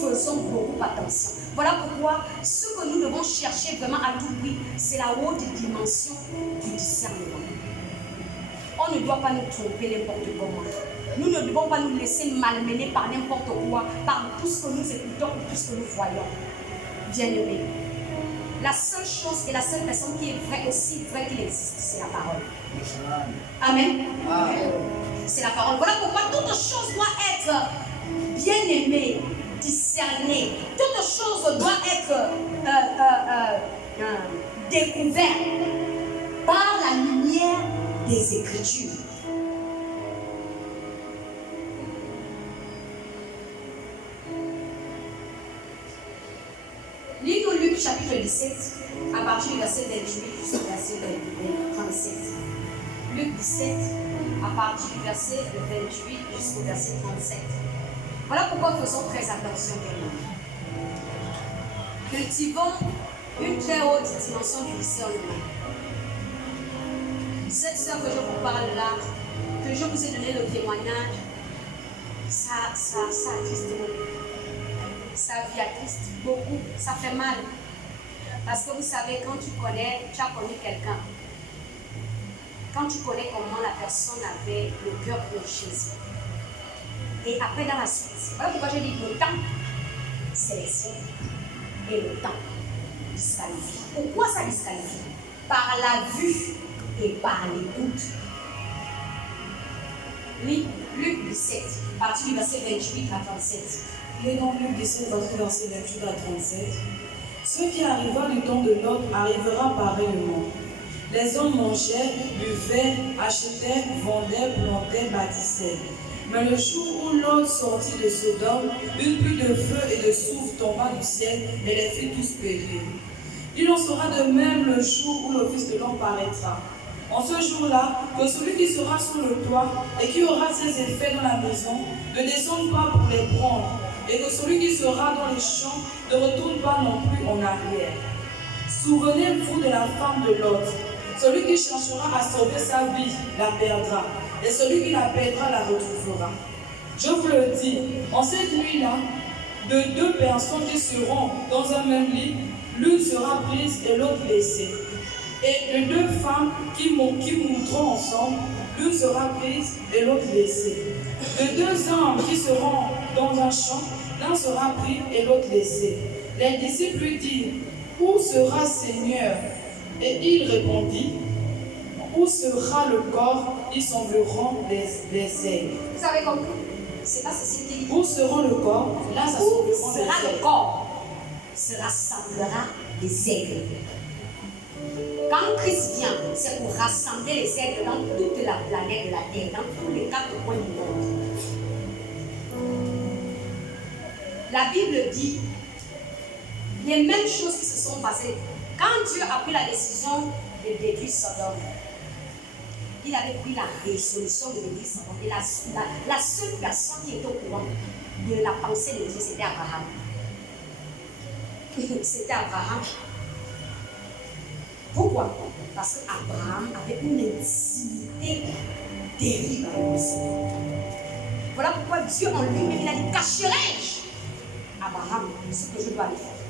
Faisons beaucoup attention. Voilà pourquoi ce que nous devons chercher vraiment à tout prix, c'est la haute dimension du discernement. On ne doit pas nous tromper n'importe comment. Nous ne devons pas nous laisser malmener par n'importe quoi, par tout ce que nous écoutons ou tout ce que nous voyons. Bien-aimés, la seule chose et la seule personne qui est vraie, aussi vraie qu'il existe, c'est la parole. Amen. C'est la parole. Voilà pourquoi toute chose doit être bien aimée, discernée. Toute chose doit être découverte par la lumière des Écritures. Lis-nous Luc chapitre 17, à partir du verset 28 jusqu'au verset 37. Luc 17, à partir du verset 28 jusqu'au verset 37. Voilà pourquoi faisons très attention. Cultivons une très haute dimension du discernement. Cette sœur que je vous parle là, que je vous ai donné le témoignage, ça attriste beaucoup. Sa vie attriste beaucoup, ça fait mal. Parce que vous savez, quand tu as connu quelqu'un, quand tu connais comment la personne avait le cœur pour Jésus, et après dans la suite, voilà pourquoi je dis le temps, c'est les signes. Et le temps, disqualifie. Pourquoi ça disqualifie? Par la vue et par l'écoute. Luc 17, à partir du verset 28 à 37. Il est dans Luc 17, verset 28 à 37. Ce qui arriva du temps de Lot arrivera pareillement. Les hommes mangeaient, buvaient, achetaient, vendaient, plantaient, bâtissaient. Mais le jour où Lot sortit de Sodome, une pluie de feu et de soufre tomba du ciel et les fit tous périr. Il en sera de même le jour où le Fils de l'homme paraîtra. En ce jour-là, que celui qui sera sur le toit et qui aura ses effets dans la maison ne descende pas pour les prendre, et que celui qui sera dans les champs ne retourne pas non plus en arrière. Souvenez-vous de la femme de Lot. Celui qui cherchera à sauver sa vie la perdra, et celui qui la perdra la retrouvera. Je vous le dis, en cette nuit-là, de deux personnes qui seront dans un même lit, l'une sera prise et l'autre laissée. Et de deux femmes qui monteront ensemble, l'une sera prise et l'autre laissée. De deux hommes qui seront dans un champ, l'un sera pris et l'autre laissé. Les disciples lui dirent, où sera Seigneur? Et il répondit, où sera le corps? Ils sembleront des aigles. Vous avez compris? C'est pas ceci qui dit. Où sera le corps? Là, ça Où sembleront des sera le aigles. corps? Se rassemblera des aigles. Quand Christ vient, c'est pour rassembler les aigles dans toute la planète de la terre, dans tous les quatre coins du monde. La Bible dit les mêmes choses qui se sont passées. Quand Dieu a pris la décision de détruire Sodome, il avait pris la résolution de détruire Sodome. Et la seule personne qui était au courant de la pensée de Dieu, c'était Abraham. C'était Abraham. Pourquoi? Parce qu'Abraham avait une intimité terrible avec le Seigneur. Voilà pourquoi Dieu en lui-même, il a dit, cacherai-je Abraham ce que je dois lui faire.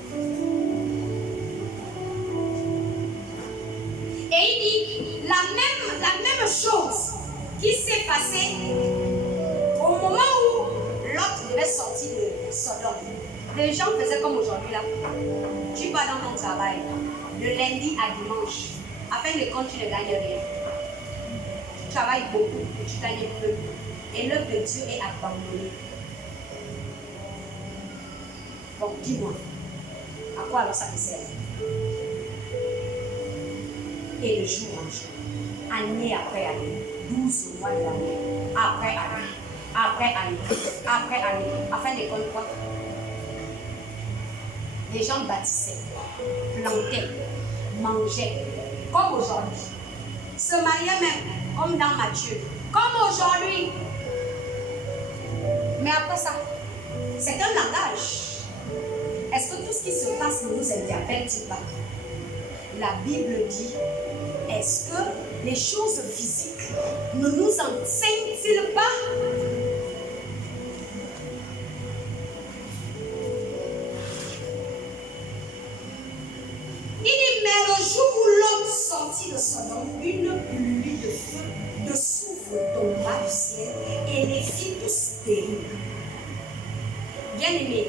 Et il dit la même chose qui s'est passée au moment où Lot devait sortir de Sodome. Les gens faisaient comme aujourd'hui là. Tu vas dans ton travail de lundi à dimanche. À fin de compte, tu ne gagnes rien. Tu travailles beaucoup et tu gagnes peu. Et l'œuvre de Dieu est abandonnée. Donc dis-moi, à quoi alors ça te sert? Et de jour en jour, année après année, 12 mois de l'année, après année, afin de compte quoi? Les gens bâtissaient, plantaient, mangeaient, comme aujourd'hui. Se mariaient même, comme dans Matthieu, comme aujourd'hui. Mais après ça, c'est un langage. Est-ce que tout ce qui se passe ne nous interpelle-t-il pas? La Bible dit, est-ce que les choses physiques ne nous enseignent-ils pas? Il dit, mais le jour où l'homme sortit de Sodome, une pluie de feu, de soufre tomba du ciel et les fit tous périr. Bien-aimé,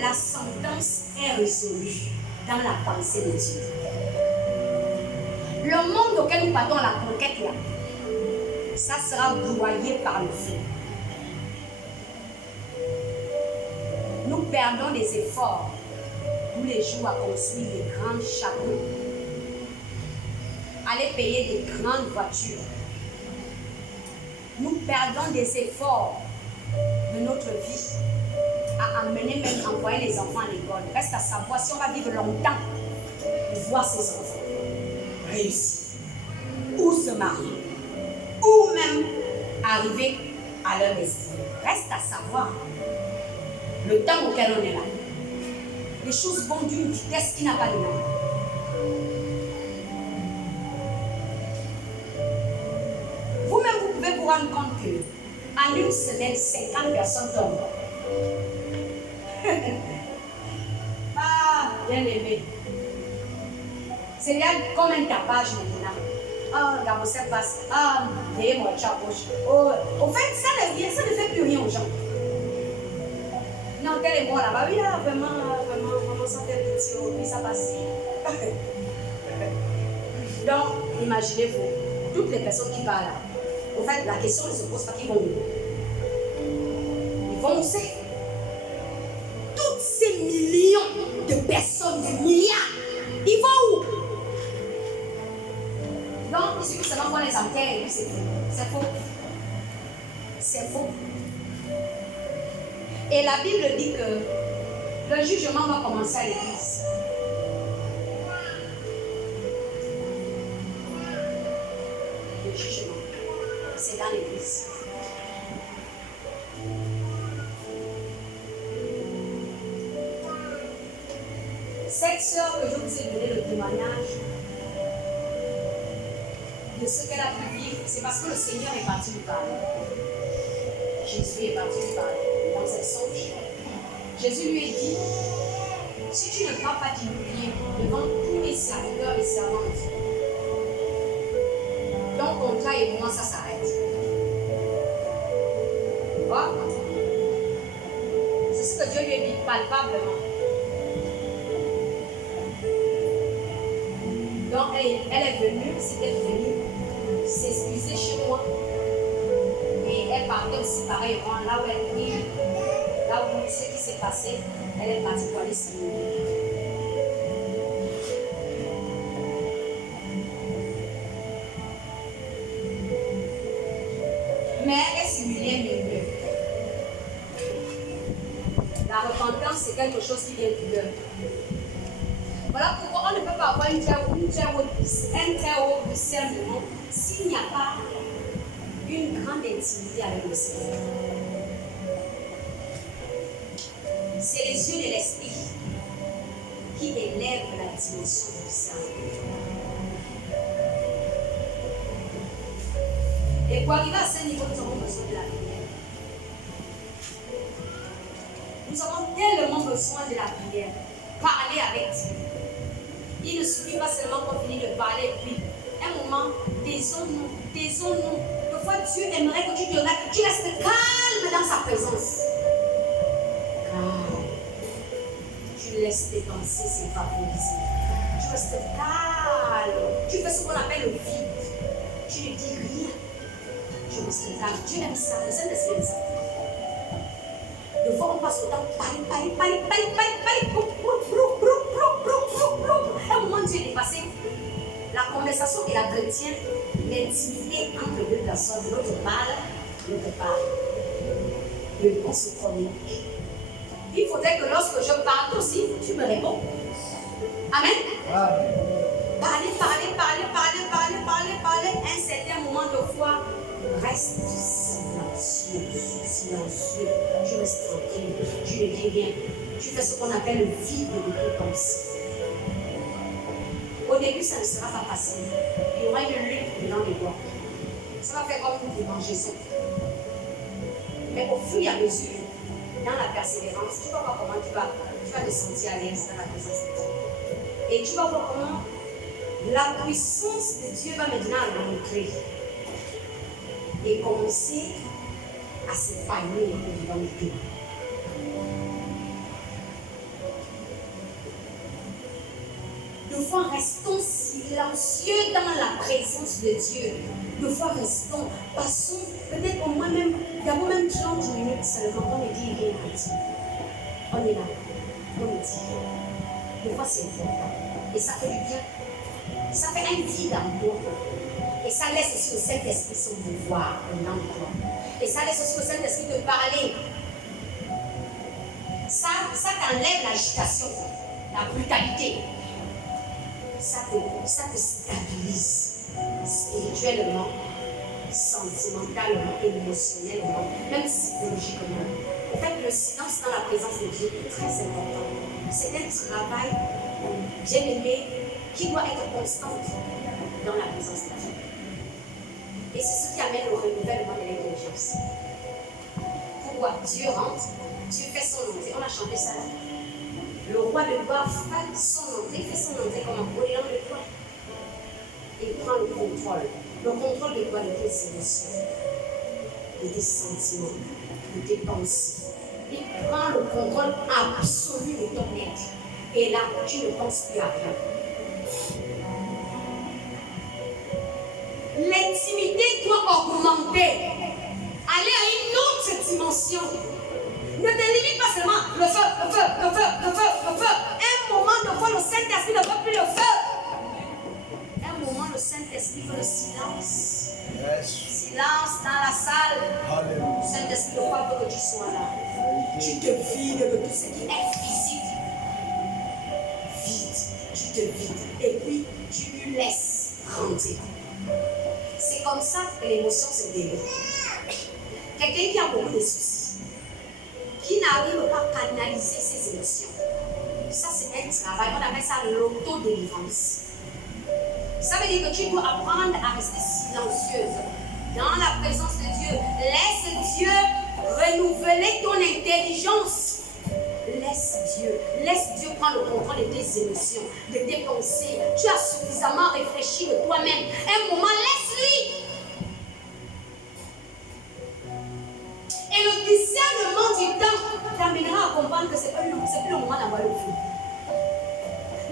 la sentence est résolue dans la pensée de Dieu. Le monde auquel nous partons à la conquête là, ça sera broyé par le feu. Nous perdons des efforts tous les jours à construire des grands châteaux, aller payer des grandes voitures. Nous perdons des efforts de notre vie à amener même envoyer les enfants à l'école. Reste à savoir si on va vivre longtemps pour voir ces enfants réussir, ou se marier, ou même arriver à leur destinée. Reste à savoir le temps auquel on est là. Les choses vont d'une vitesse qui n'a pas de nom. Vous-même, vous pouvez vous rendre compte qu'en une semaine, 50 personnes tombent. Ah, bien aimé. C'est là comme un tapage maintenant. Ah, dans vos passe. Ah, veuillez moi chapoche. Oh, au fait, ça ne fait plus rien aux gens. Non, tel est moi là-bas. Oui, là, vraiment, vraiment, vraiment. non, ça fait pitié, puis ça passe. Donc, imaginez-vous, toutes les personnes qui parlent là, en fait, la question ne se pose pas qu'ils vont où. Ils vont où c'est? Toutes ces millions de personnes, des milliards, ils vont où? Donc, il suffit seulement voir les enquêtes et puis c'est faux. C'est faux. C'est faux. Et la Bible dit que le jugement va commencer à l'église. Le jugement, c'est dans l'église. Cette sœur que je vous ai donné le témoignage de ce qu'elle a pu vivre, c'est parce que le Seigneur est parti lui parler. Jésus est parti lui parler dans cette songe. Jésus lui a dit, si tu ne vas pas t'humilier devant tous mes serviteurs et servantes, ton contrat et moi, ça s'arrête. Voilà. C'est ce que Dieu lui a dit palpablement. Donc, elle est venue, c'était venue s'excuser chez moi. Et elle partait aussi pareillement, là où elle prie, là où ce qui s'est passé, elle est partie pour aller s'humilier. Mais elle s'humiliait mieux. La repentance, c'est quelque chose qui vient du cœur. Voilà pourquoi on ne peut pas avoir un très haut discernement s'il n'y a pas une grande intimité avec le Seigneur. C'est les yeux de l'esprit qui élèvent la dimension du discernement. Et pour arriver à ce niveau, nous avons besoin de la prière. Nous avons tellement besoin de la prière. Parler avec Dieu. Il ne suffit pas seulement qu'on finisse de parler et puis un moment, taisons-nous. Des fois, Dieu aimerait que tu te regardes, que tu restes calme dans sa présence. Calme. Tu laisses tes pensées s'évaporiser. Tu restes calme. Tu fais ce qu'on appelle le vide. Tu ne dis rien. Tu restes calme. Dieu aime ça. Le Saint-Esprit aime ça. De fois, on passe au temps, parler. À un moment, Dieu est dépassé. La conversation et la chrétienne, l'intimité entre deux personnes, l'autre parle. On se communique. Il faudrait que lorsque je parle aussi, tu me réponds. Amen. Parler. Un certain moment de foi, reste silencieux. Tu restes tranquille. Tu ne dis rien. Tu fais ce qu'on appelle le vide de tes pensées. Au début, ça ne sera pas facile. Il y aura une lutte dans les bois. Ça va faire comme une démangeaison. Mais au fur et à mesure, dans la persévérance, tu vas voir comment tu vas te sentir à l'aise dans la présence de Dieu. Et tu vas voir comment la puissance de Dieu va maintenant rentrer et commencer à s'épanouir dans le cœur. Deux fois, restons silencieux dans la présence de Dieu. Deux fois, passons peut-être au moins même, d'abord même 30 minutes seulement, on ne dit rien à Dieu. On est là, on ne dit rien. Deux fois, c'est important. Et ça fait du bien. Ça fait un vide en toi. Et ça laisse aussi au Saint-Esprit son pouvoir en toi. Et ça laisse aussi au Saint-Esprit te parler. Ça t'enlève l'agitation, la brutalité. Ça te stabilise spirituellement, sentimentalement, émotionnellement, même psychologiquement. En fait, le silence dans la présence de Dieu est très important. C'est un travail bien aimé qui doit être constant dans la présence de Dieu. Et c'est ce qui amène au renouvellement de l'intelligence. Pourquoi Dieu rentre, Dieu fait son entrée. On a chanté ça là. Le roi de gloire fait son entrée comme un Napoléon de toi. Il prend le contrôle. Le contrôle de quoi? De tes émotions, de tes sentiments, de tes pensées. Il prend le contrôle absolu de ton être. Et là, tu ne penses plus à rien. L'intimité doit augmenter. Aller à une autre dimension. Ne te limite pas seulement le feu, le feu, le feu, le feu, le feu. Un moment de fois, le Saint-Esprit ne veut plus le feu. Un moment, le Saint-Esprit veut le silence. Silence dans la salle. Le Saint-Esprit ne veut pas que tu sois là. Tu te vides de tout ce qui est physique. Vide. Tu te vides. Et puis, tu lui laisses grandir. C'est comme ça que l'émotion se déroule. Quelqu'un qui a beaucoup de soucis, qui n'arrive pas à canaliser ses émotions, ça c'est un travail, on appelle ça l'autodélivrance. Ça veut dire que tu dois apprendre à rester silencieuse dans la présence de Dieu. Laisse Dieu renouveler ton intelligence. Laisse Dieu prendre le contrôle de tes émotions, de tes pensées. Tu as suffisamment réfléchi de toi-même. Un moment, laisse-lui. Et le discernement du temps t'amènera à comprendre que ce n'est plus le moment d'avoir le feu.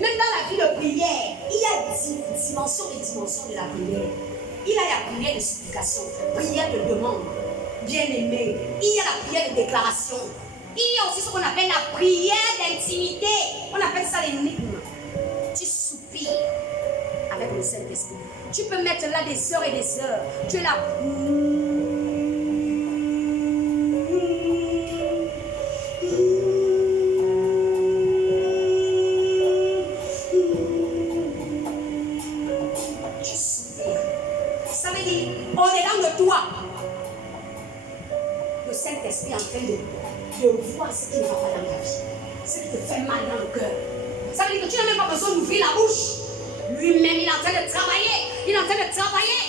Même dans la vie de prière, il y a dimensions et dimensions de la prière. Il y a la prière de supplication, prière de demande, bien-aimé. Il y a la prière de déclaration. Il y a aussi ce qu'on appelle la prière d'intimité. On appelle ça l'énigme. Tu soupires avec le Saint-Esprit. Tu peux mettre là des heures et des heures. Tu es là. Tu soupires. Ça veut dire, au-dedans de toi, le Saint-Esprit est en train de voir ce qui ne va pas dans ta vie, ce qui te fait mal dans le cœur. Ça veut dire que tu n'as même pas besoin d'ouvrir la bouche. Lui-même, il est en train de travailler. Il est en train de travailler.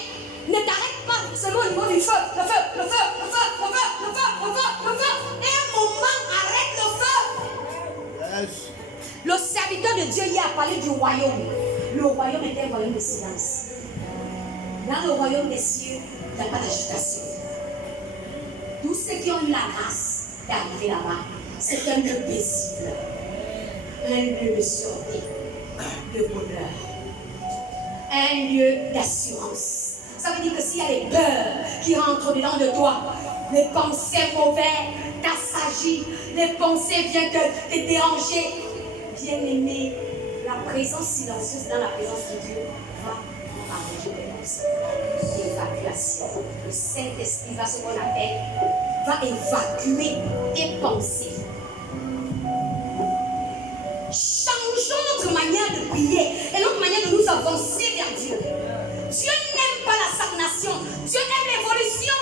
Ne t'arrête pas seulement au niveau du feu. Le feu, le feu, le feu, le feu, le feu, le feu, le feu. Et un moment, arrête le feu. Yes. Le serviteur de Dieu hier a parlé du royaume. Le royaume était un royaume de silence. Dans le royaume des cieux, il n'y a pas d'agitation. Tous ceux qui ont eu la grâce d'arriver là-bas, c'est un lieu paisible, un lieu de sûreté, de bonheur, un lieu d'assurance. Ça veut dire que s'il y a des peurs qui rentrent dedans de toi, les pensées mauvaises t'assagissent, les pensées viennent te déranger, bien-aimé, la présence silencieuse dans la présence de Dieu va arranger les pensées. Évacuation. Le Saint-Esprit va ce qu'on appelle va évacuer tes pensées. Changeons notre manière de prier et notre manière de nous avancer vers Dieu. Dieu n'aime pas la stagnation. Dieu aime l'évolution.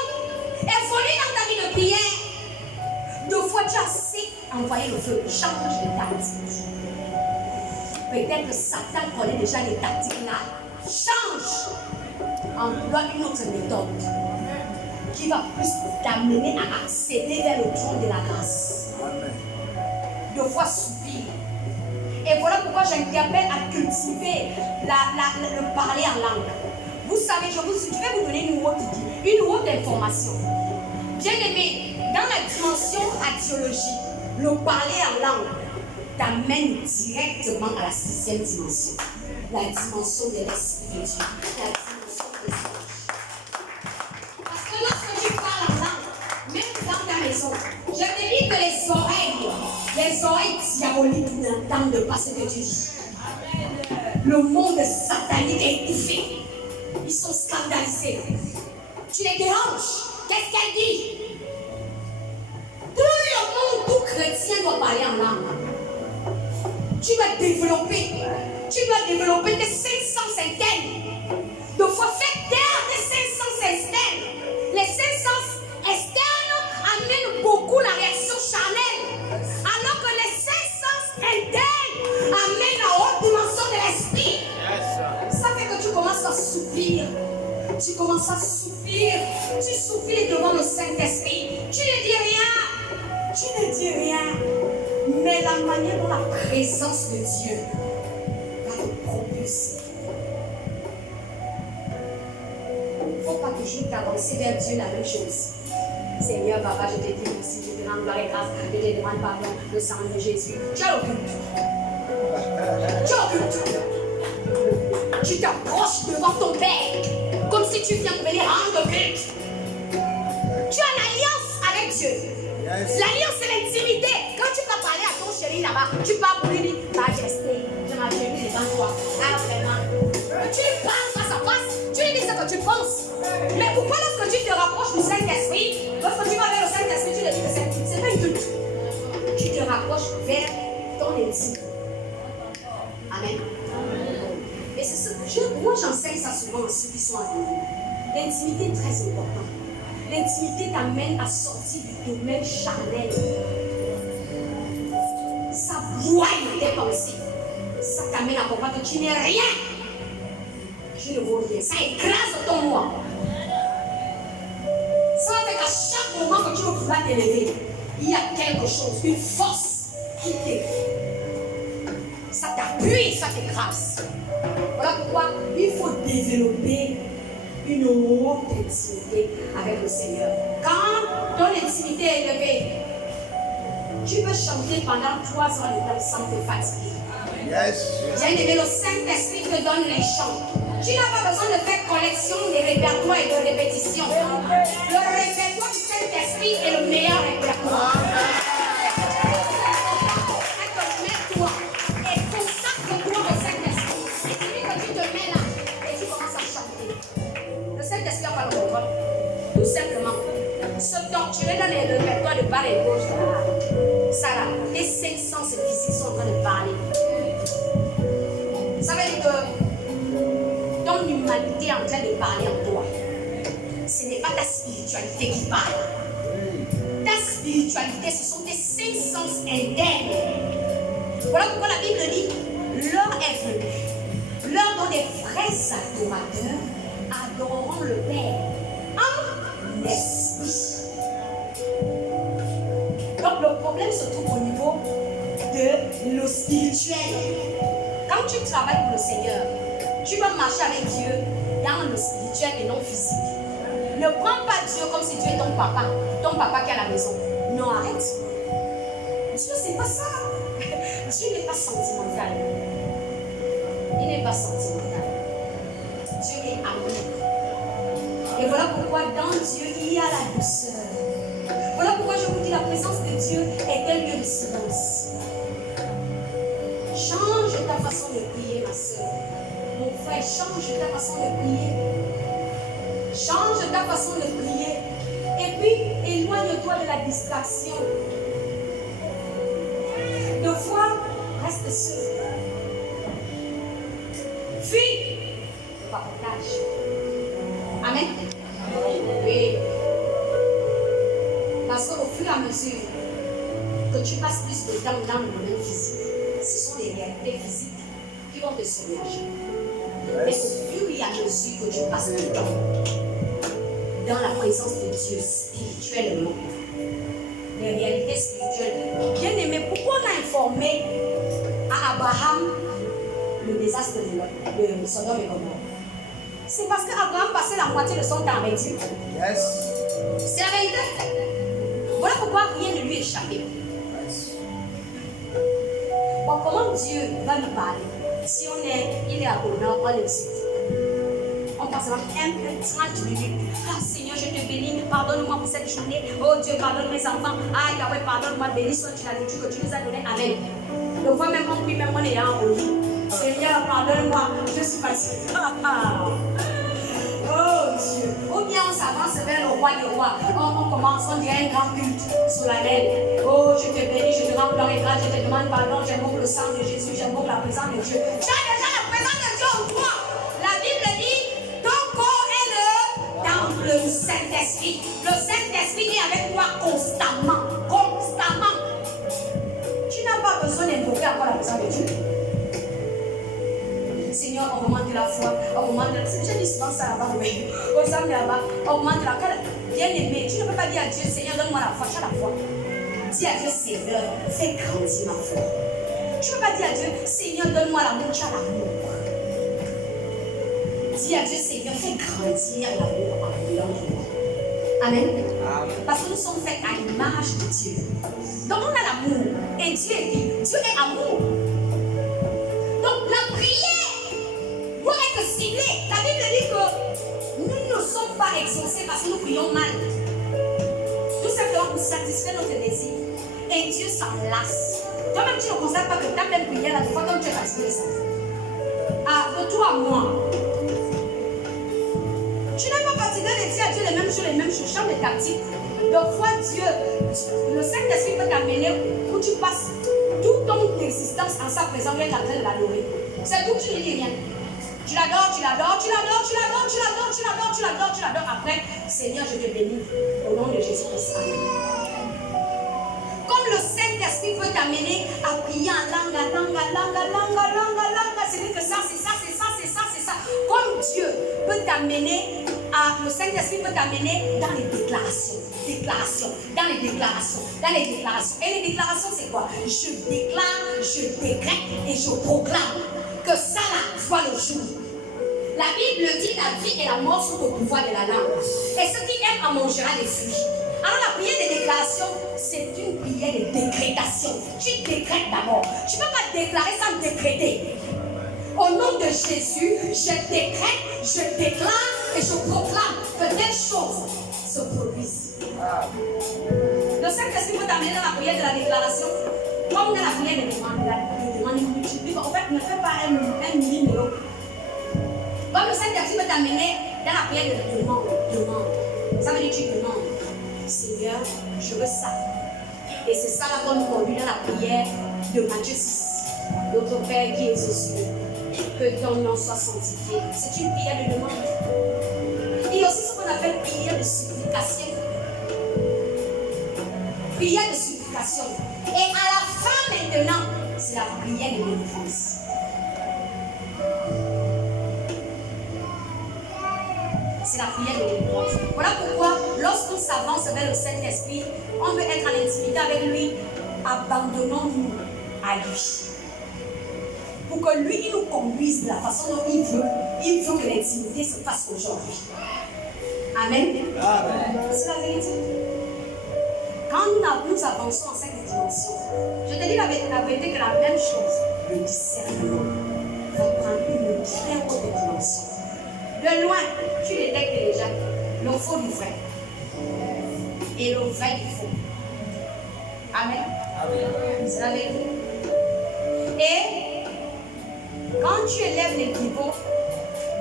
Évolue dans ta vie de prière. Deux fois tu as assez envoyé le feu. Change de tactique. Peut-être que Satan connaît déjà des tactiques là. Change. Emploie une autre méthode qui va plus t'amener à accéder vers le trône de la grâce. Deux fois soupir. Et voilà pourquoi j'interpelle à cultiver le parler en langue. Vous savez, je vais vous donner une autre information. Bien aimé, dans la dimension radiologie, le parler en langue t'amène directement à la 6e dimension. La dimension de l'Esprit de Dieu. La dimension de l'Esprit. Parce que lorsque tu parles en langue, même dans ta maison, je te dis que les oreilles diaboliques n'entendent pas ce que tu dis. Le monde satanique est étouffé. Ils sont scandalisés. Tu les déranges. Qu'est-ce qu'elle dit? Tout le monde, tout chrétien doit parler en langue. Tu dois développer tes 500 cinquaines. De fois, fais taire tes 500 externes. Les 500 externes amènent beaucoup la réaction charnelle. Alors que les 500 internes amènent la haute dimension de l'esprit. Ça fait que tu commences à soupir. Tu commences à soupir. Tu soupires devant le Saint-Esprit. Tu ne dis rien. Tu ne dis rien. Mais la manière dont la présence de Dieu va te propulser. Il ne faut pas toujours t'avancer vers Dieu la même chose. Seigneur, Papa, je te dis merci, je te rends gloire et grâce, je te demande pardon, le sang de Jésus. Tu as le culte. Tu occultes. Tu t'approches devant ton Père comme si tu viens de venir rendre culte. Tu as une alliance avec Dieu. L'alliance, c'est l'intimité. Quand tu vas parler à ton chéri là-bas, tu parles pour lui dire Majesté, je m'agenouille devant toi. Ah, vraiment. Tu lui parles face à face, tu lui dis ce que tu penses. Mais pourquoi lorsque tu te rapproches du Saint-Esprit, lorsque tu vas vers le Saint-Esprit, tu lui dis que c'est pas une culte. Tu te rapproches vers ton intimité. Amen. Et c'est ce que moi j'enseigne ça souvent à ceux qui sont avec nous. L'intimité est très importante. L'intimité t'amène à sortir du domaine charnel. Ça broye tes pensées. Ça t'amène à comprendre que tu n'es rien. Tu ne vaux rien. Ça écrase ton moi. Ça fait qu'à chaque moment que tu veux pouvoir t'élever, il y a quelque chose, une force qui t'éleve. Ça t'appuie, ça t'écrase. Voilà pourquoi il faut développer une haute intimité avec le Seigneur. Quand ton intimité est élevée, tu peux chanter pendant 3 heures de temps sans te fatiguer. Bien-aimé, le Saint-Esprit te donne les chants. Tu n'as pas besoin de faire collection des répertoires et de répétitions. Le répertoire du Saint-Esprit est le meilleur répertoire. Mets-toi et consacre-toi au Saint-Esprit. Et celui que tu te mets là et tu commences à chanter. Le Saint-Esprit n'a pas le contrôle. Tout simplement. Se torturer dans les répertoires de part et gauche. Ça là, tes 5 sens physiques sont en train de parler. Ça veut dire que ton humanité est en train de parler en toi. Ce n'est pas ta spiritualité qui parle. Ta spiritualité, ce sont tes 5 sens internes. Voilà pourquoi la Bible dit, l'heure est venue. L'heure dont les vrais adorateurs adoreront le Père en esprit. Donc le problème se trouve au niveau de le spirituel. Quand tu travailles pour le Seigneur, tu vas marcher avec Dieu dans le spirituel et non physique. Ne prends pas Dieu comme si tu es ton papa qui est à la maison. Non, arrête. Dieu, c'est pas ça. Dieu n'est pas sentimental. Il n'est pas sentimental. Dieu est amour. Et voilà pourquoi dans Dieu, il y a la douceur. Voilà pourquoi je vous dis, la présence de Dieu est un lieu de silence. Change ta façon de prier, ma soeur. Mon frère, change ta façon de prier. Change ta façon de prier. Et puis, éloigne-toi de la distraction. 2 fois, reste seul. Fuis le papotage. Amen. Oui. Parce qu'au fur et à mesure que tu passes plus de temps dans le domaine physique, ce sont les réalités physiques qui vont te submerger. Mais au fur et à mesure que tu passes du temps dans la présence de Dieu spirituellement, les réalités spirituelles, bien aimé, pourquoi on a informé à Abraham le désastre de Sodome et Gomorrhe? C'est parce qu'Abraham passait la moitié de son temps avec Dieu. C'est la vérité. Voilà pourquoi rien ne lui échappait. Bon, comment Dieu va nous parler? Si il est à Gomorrhe, on le cite. On passe un peu 30 minutes. Ah Seigneur, je te bénis, pardonne-moi pour cette journée. Oh Dieu, pardonne mes enfants. Ah Yahweh, pardonne-moi, bénis soit-tu la nourriture que tu nous as donnée. Amen. Donc, fois même on prie, même on est en haut. Seigneur, pardonne-moi, je suis fatiguée. Oh Dieu. Ou bien on s'avance vers le roi des rois. On commence, on dirait un grand culte solennel. Oh, je te bénis, je te rends gloire et grâce, je te demande pardon, j'invoque le sang de Jésus, j'invoque la présence de Dieu. Tu as déjà la présence de Dieu en toi. La Bible dit, ton corps est le temple du Saint-Esprit. Le Saint-Esprit est avec toi constamment. Constamment. Tu n'as pas besoin d'invoquer encore la présence de Dieu. Seigneur, augmente la foi, augmente la... J'ai dit souvent ça là-bas, oui. Au sein là-bas, augmente la foi. Bien aimé, tu ne peux pas dire à Dieu, Seigneur, donne-moi la foi, tu as la foi. Dis à Dieu, Seigneur, fais grandir ma foi. Tu ne peux pas dire à Dieu, Seigneur, donne-moi l'amour, tu as l'amour. Dis à Dieu, Seigneur, fais grandir l'amour en dedans de moi. Amen. Parce que nous sommes faits à l'image de Dieu. Donc on a l'amour. Et Dieu est dit, Dieu est amour. pas exaucées parce que nous prions mal. Tout simplement pour satisfaire notre désir. Et Dieu s'en lasse. Toi-même, tu ne constates pas que ta même prière, la fois quand tu es fatigué, ça. Ah, de toi à moi. Tu n'es pas fatigué de dire à Dieu les mêmes choses, change de tactique. Deux fois Dieu, le Saint-Esprit peut t'amener où tu passes toute ton existence en sa présence, rien en train de l'adorer. C'est tout, tu ne dis rien. Tu l'adores, tu l'adores, tu l'adores, tu l'adores, tu l'adores, tu l'adores, tu l'adores, tu l'adores. Après, Seigneur, je te bénis au nom de Jésus-Christ. Comme le Saint-Esprit peut t'amener à prier en langue, c'est vrai que ça, c'est ça, c'est ça, c'est ça, c'est ça. Comme Dieu peut t'amener le Saint-Esprit peut t'amener dans les déclarations. Dans les déclarations. Et les déclarations, c'est quoi? Je déclare, je décrète et je proclame que ça là voit le jour. La Bible dit la vie et la mort sont au pouvoir de la langue. Et ce qui aime en mangera des fruits. Alors la prière de déclaration, c'est une prière de décrétation. Tu décrètes d'abord. Tu ne peux pas déclarer sans décréter. Au nom de Jésus, je décrète, je déclare et je proclame que telles choses se produisent. Le Saint-Esprit peut t'amener dans la prière de la déclaration, comme dans la prière de demande, il multiplie. En fait, ne fais pas un numéro. Comme le Saint-Esprit peut t'amener dans la prière de demande. Ça veut dire que tu demandes, Seigneur, je veux ça. Et c'est ça là qu'on nous conduit dans la prière de Matthieu 6. Notre Père qui es aux cieux, que ton nom soit sanctifié. C'est une prière de demande. Il y a aussi ce qu'on appelle prière de supplication. Prière de supplication. Et à la fin maintenant, c'est la prière de délivrance. C'est la prière de délivrance. Voilà pourquoi, lorsqu'on s'avance vers le Saint-Esprit, on veut être en intimité avec lui, abandonnons-nous à lui. Pour que lui, il nous conduise de la façon dont il veut que l'intimité se fasse aujourd'hui. Amen. Amen. C'est la vérité. Quand nous avançons en cette dimension, je te dis la vérité que la même chose, le discernement, va prendre une très haute dimension. De loin, tu détectes déjà le faux du vrai et le vrai du faux. Amen. Amen. C'est la vérité. Et quand tu élèves les niveaux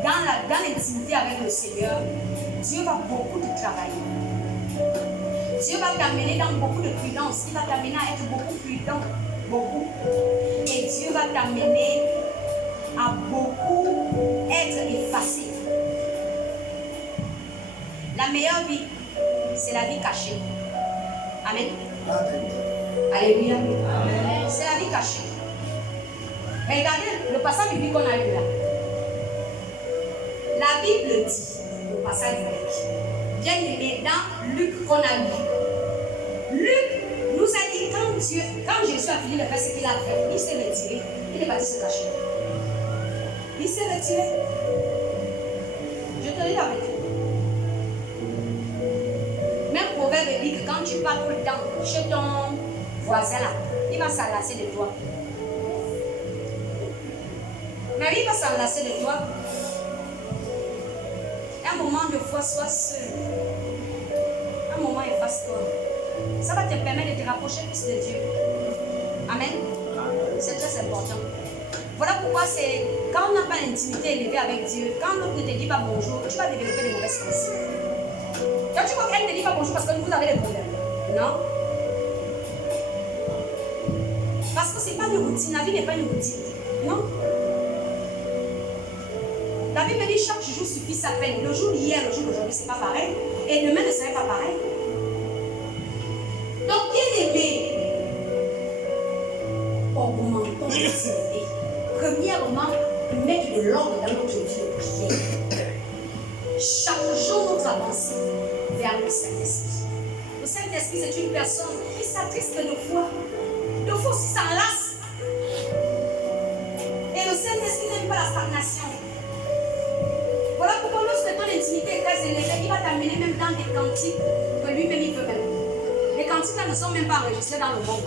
dans l'intimité avec le Seigneur, Dieu va beaucoup te travailler. Dieu va t'amener dans beaucoup de prudence. Il va t'amener à être beaucoup prudent. Beaucoup. Et Dieu va t'amener à beaucoup être effacé. La meilleure vie, c'est la vie cachée. Amen. Amen. Alléluia. Amen. C'est la vie cachée. Et regardez le passage biblique qu'on a lu là. La Bible dit, le passage biblique, bien aimé, dans Luc qu'on a lu. Luc nous a dit quand Jésus a fini de faire ce qu'il a fait, il s'est retiré. Il est parti se cacher. Il s'est retiré. Je te dis la vérité. Même Proverbe dit que quand tu pars tout le temps chez ton voisin là, il va s'enlacer de toi. Mais il va s'enlacer de toi. Un moment de foi, sois seul. Un moment, efface-toi. Ça va te permettre de te rapprocher plus de Dieu. Amen. C'est très important. Voilà pourquoi c'est quand on n'a pas l'intimité élevée avec Dieu, quand l'autre ne te dit pas bonjour, tu vas développer de mauvaises pensées. Quand tu vois qu'elle ne te dit pas bonjour parce que vous avez des problèmes. Non. Parce que ce n'est pas une routine. La vie n'est pas une routine. Non. La Bible dit chaque jour suffit sa peine. Le jour d'hier, le jour d'aujourd'hui, ce n'est pas pareil. Et demain ne serait pas pareil. Donc, bien aimé, augmentons l'intimité. Premièrement, mettre de l'ordre dans notre vie de prière. Changeons notre avancée vers le Saint-Esprit. Le Saint-Esprit, c'est une personne qui s'attriste de foi. De foi aussi s'enlace. Et le Saint-Esprit n'aime pas la stagnation. Voilà pourquoi lorsque ton intimité est très élevée, il va t'amener même dans des cantiques que lui-même il veut même. Les cantiques là ne sont même pas enregistrés dans le monde.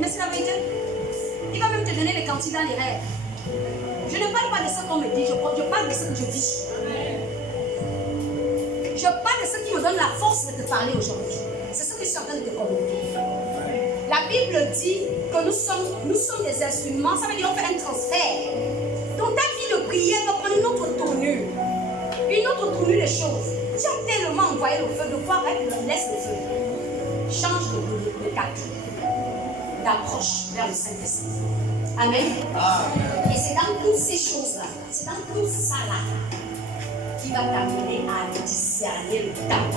Mais c'est la vérité. Il va même te donner les cantiques dans les rêves. Je ne parle pas de ce qu'on me dit, je parle de ce que je vis. Je parle de ce qui me donne la force de te parler aujourd'hui. C'est ce que je suis en train de te communiquer. La Bible dit que nous sommes des instruments. Ça veut dire qu'on fait un transfert. Donc ta vie de prière doit prendre une autre tournure. Une autre tournure des choses. Tu as tellement envoyé le feu, de fois laisse le feu. Change de cap, d'approche vers le Saint-Esprit. Amen. Et c'est dans toutes ces choses-là, c'est dans tout ça là, qui va t'amener à discerner le temps.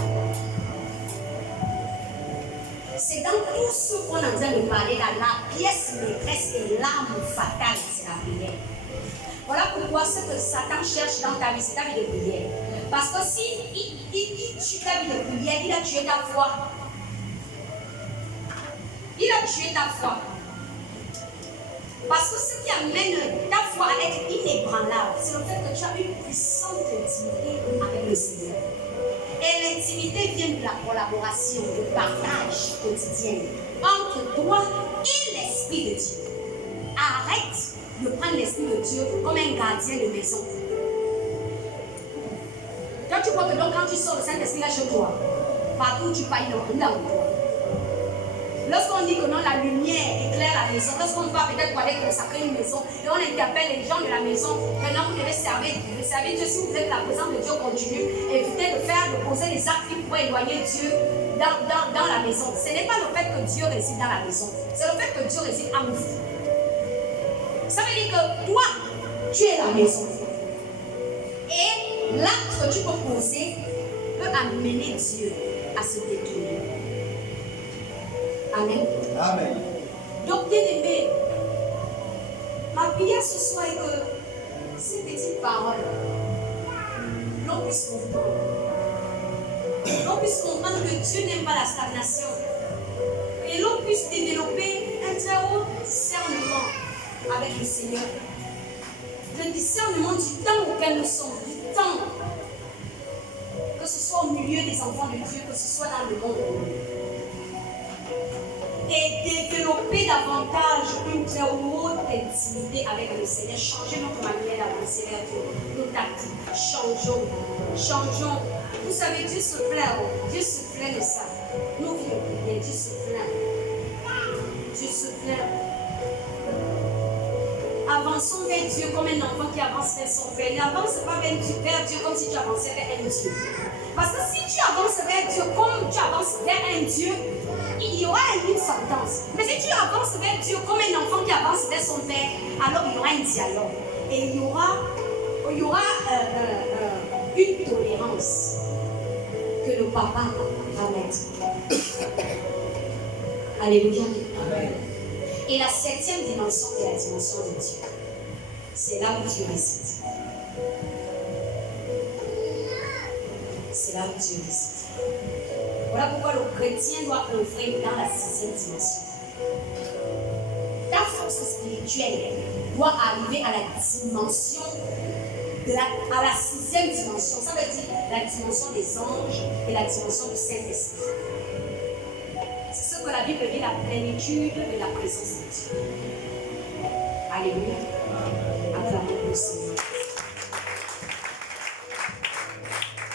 C'est dans tout ce qu'on est en train de parler là, la pièce maîtresse et l'arme fatale, c'est la prière. Voilà pourquoi ce que Satan cherche dans ta vie, c'est ta vie de prière. Parce que si il tue ta vie de prière, il a tué ta foi. Il a tué ta foi. Parce que ce qui amène ta foi à être inébranlable, c'est le fait que tu as une puissante intimité avec le Seigneur. Et l'intimité vient de la collaboration, du partage quotidien entre toi et l'Esprit de Dieu. Arrête de prendre l'Esprit de Dieu comme un gardien de maison. Toi, tu crois que donc quand tu sors le Saint-Esprit là chez toi, partout où tu parles, il est là où toi. Lorsqu'on dit que non, la lumière éclaire la maison, lorsqu'on va peut-être aller consacrer une maison et on interpelle les gens de la maison, maintenant vous devez servir Dieu. Si vous êtes la présence de Dieu continue, évitez de poser des actes qui pourraient éloigner Dieu dans la maison. Ce n'est pas le fait que Dieu réside dans la maison, c'est le fait que Dieu réside en vous. Ça veut dire que toi, tu es la maison. Et l'acte que tu peux poser peut amener Dieu à se détourner. Amen. Amen. Donc, bien aimé, ma prière ce soir est que ces petites paroles, l'on puisse comprendre. L'on puisse comprendre que Dieu n'aime pas la stagnation. Et l'on puisse développer un très haut discernement avec le Seigneur. Le discernement du temps auquel nous sommes, du temps. Que ce soit au milieu des enfants de Dieu, que ce soit dans le monde. Et développer davantage une très haute intimité avec le Seigneur. Changer notre manière d'avancer vers Dieu. Nos tactiques. Changeons. Vous savez, Dieu se plaît. Dieu se plaît de ça. Nos vies de prière, Dieu se plaît. Dieu se plaît. Avançons vers Dieu comme un enfant qui avance vers son père. N'avance pas vers Dieu comme si tu avançais vers un Dieu. Parce que si tu avances vers Dieu comme tu avances vers un Dieu, il y aura une sentence. Mais si tu avances vers Dieu comme un enfant qui avance vers son père, alors il y aura un dialogue. Et il y aura une tolérance que le papa va mettre. Alléluia. Amen. Et la 7e dimension est la dimension de Dieu. C'est là où Dieu réside. C'est là où Dieu réside. Voilà pourquoi le chrétien doit œuvrer dans la 6e dimension. Ta force spirituelle doit arriver à la dimension, à la 6e dimension. Ça veut dire la dimension des anges et la dimension du Saint-Esprit. C'est ce que la Bible dit, la plénitude de la présence de Dieu. Alléluia. Acclamons le Seigneur.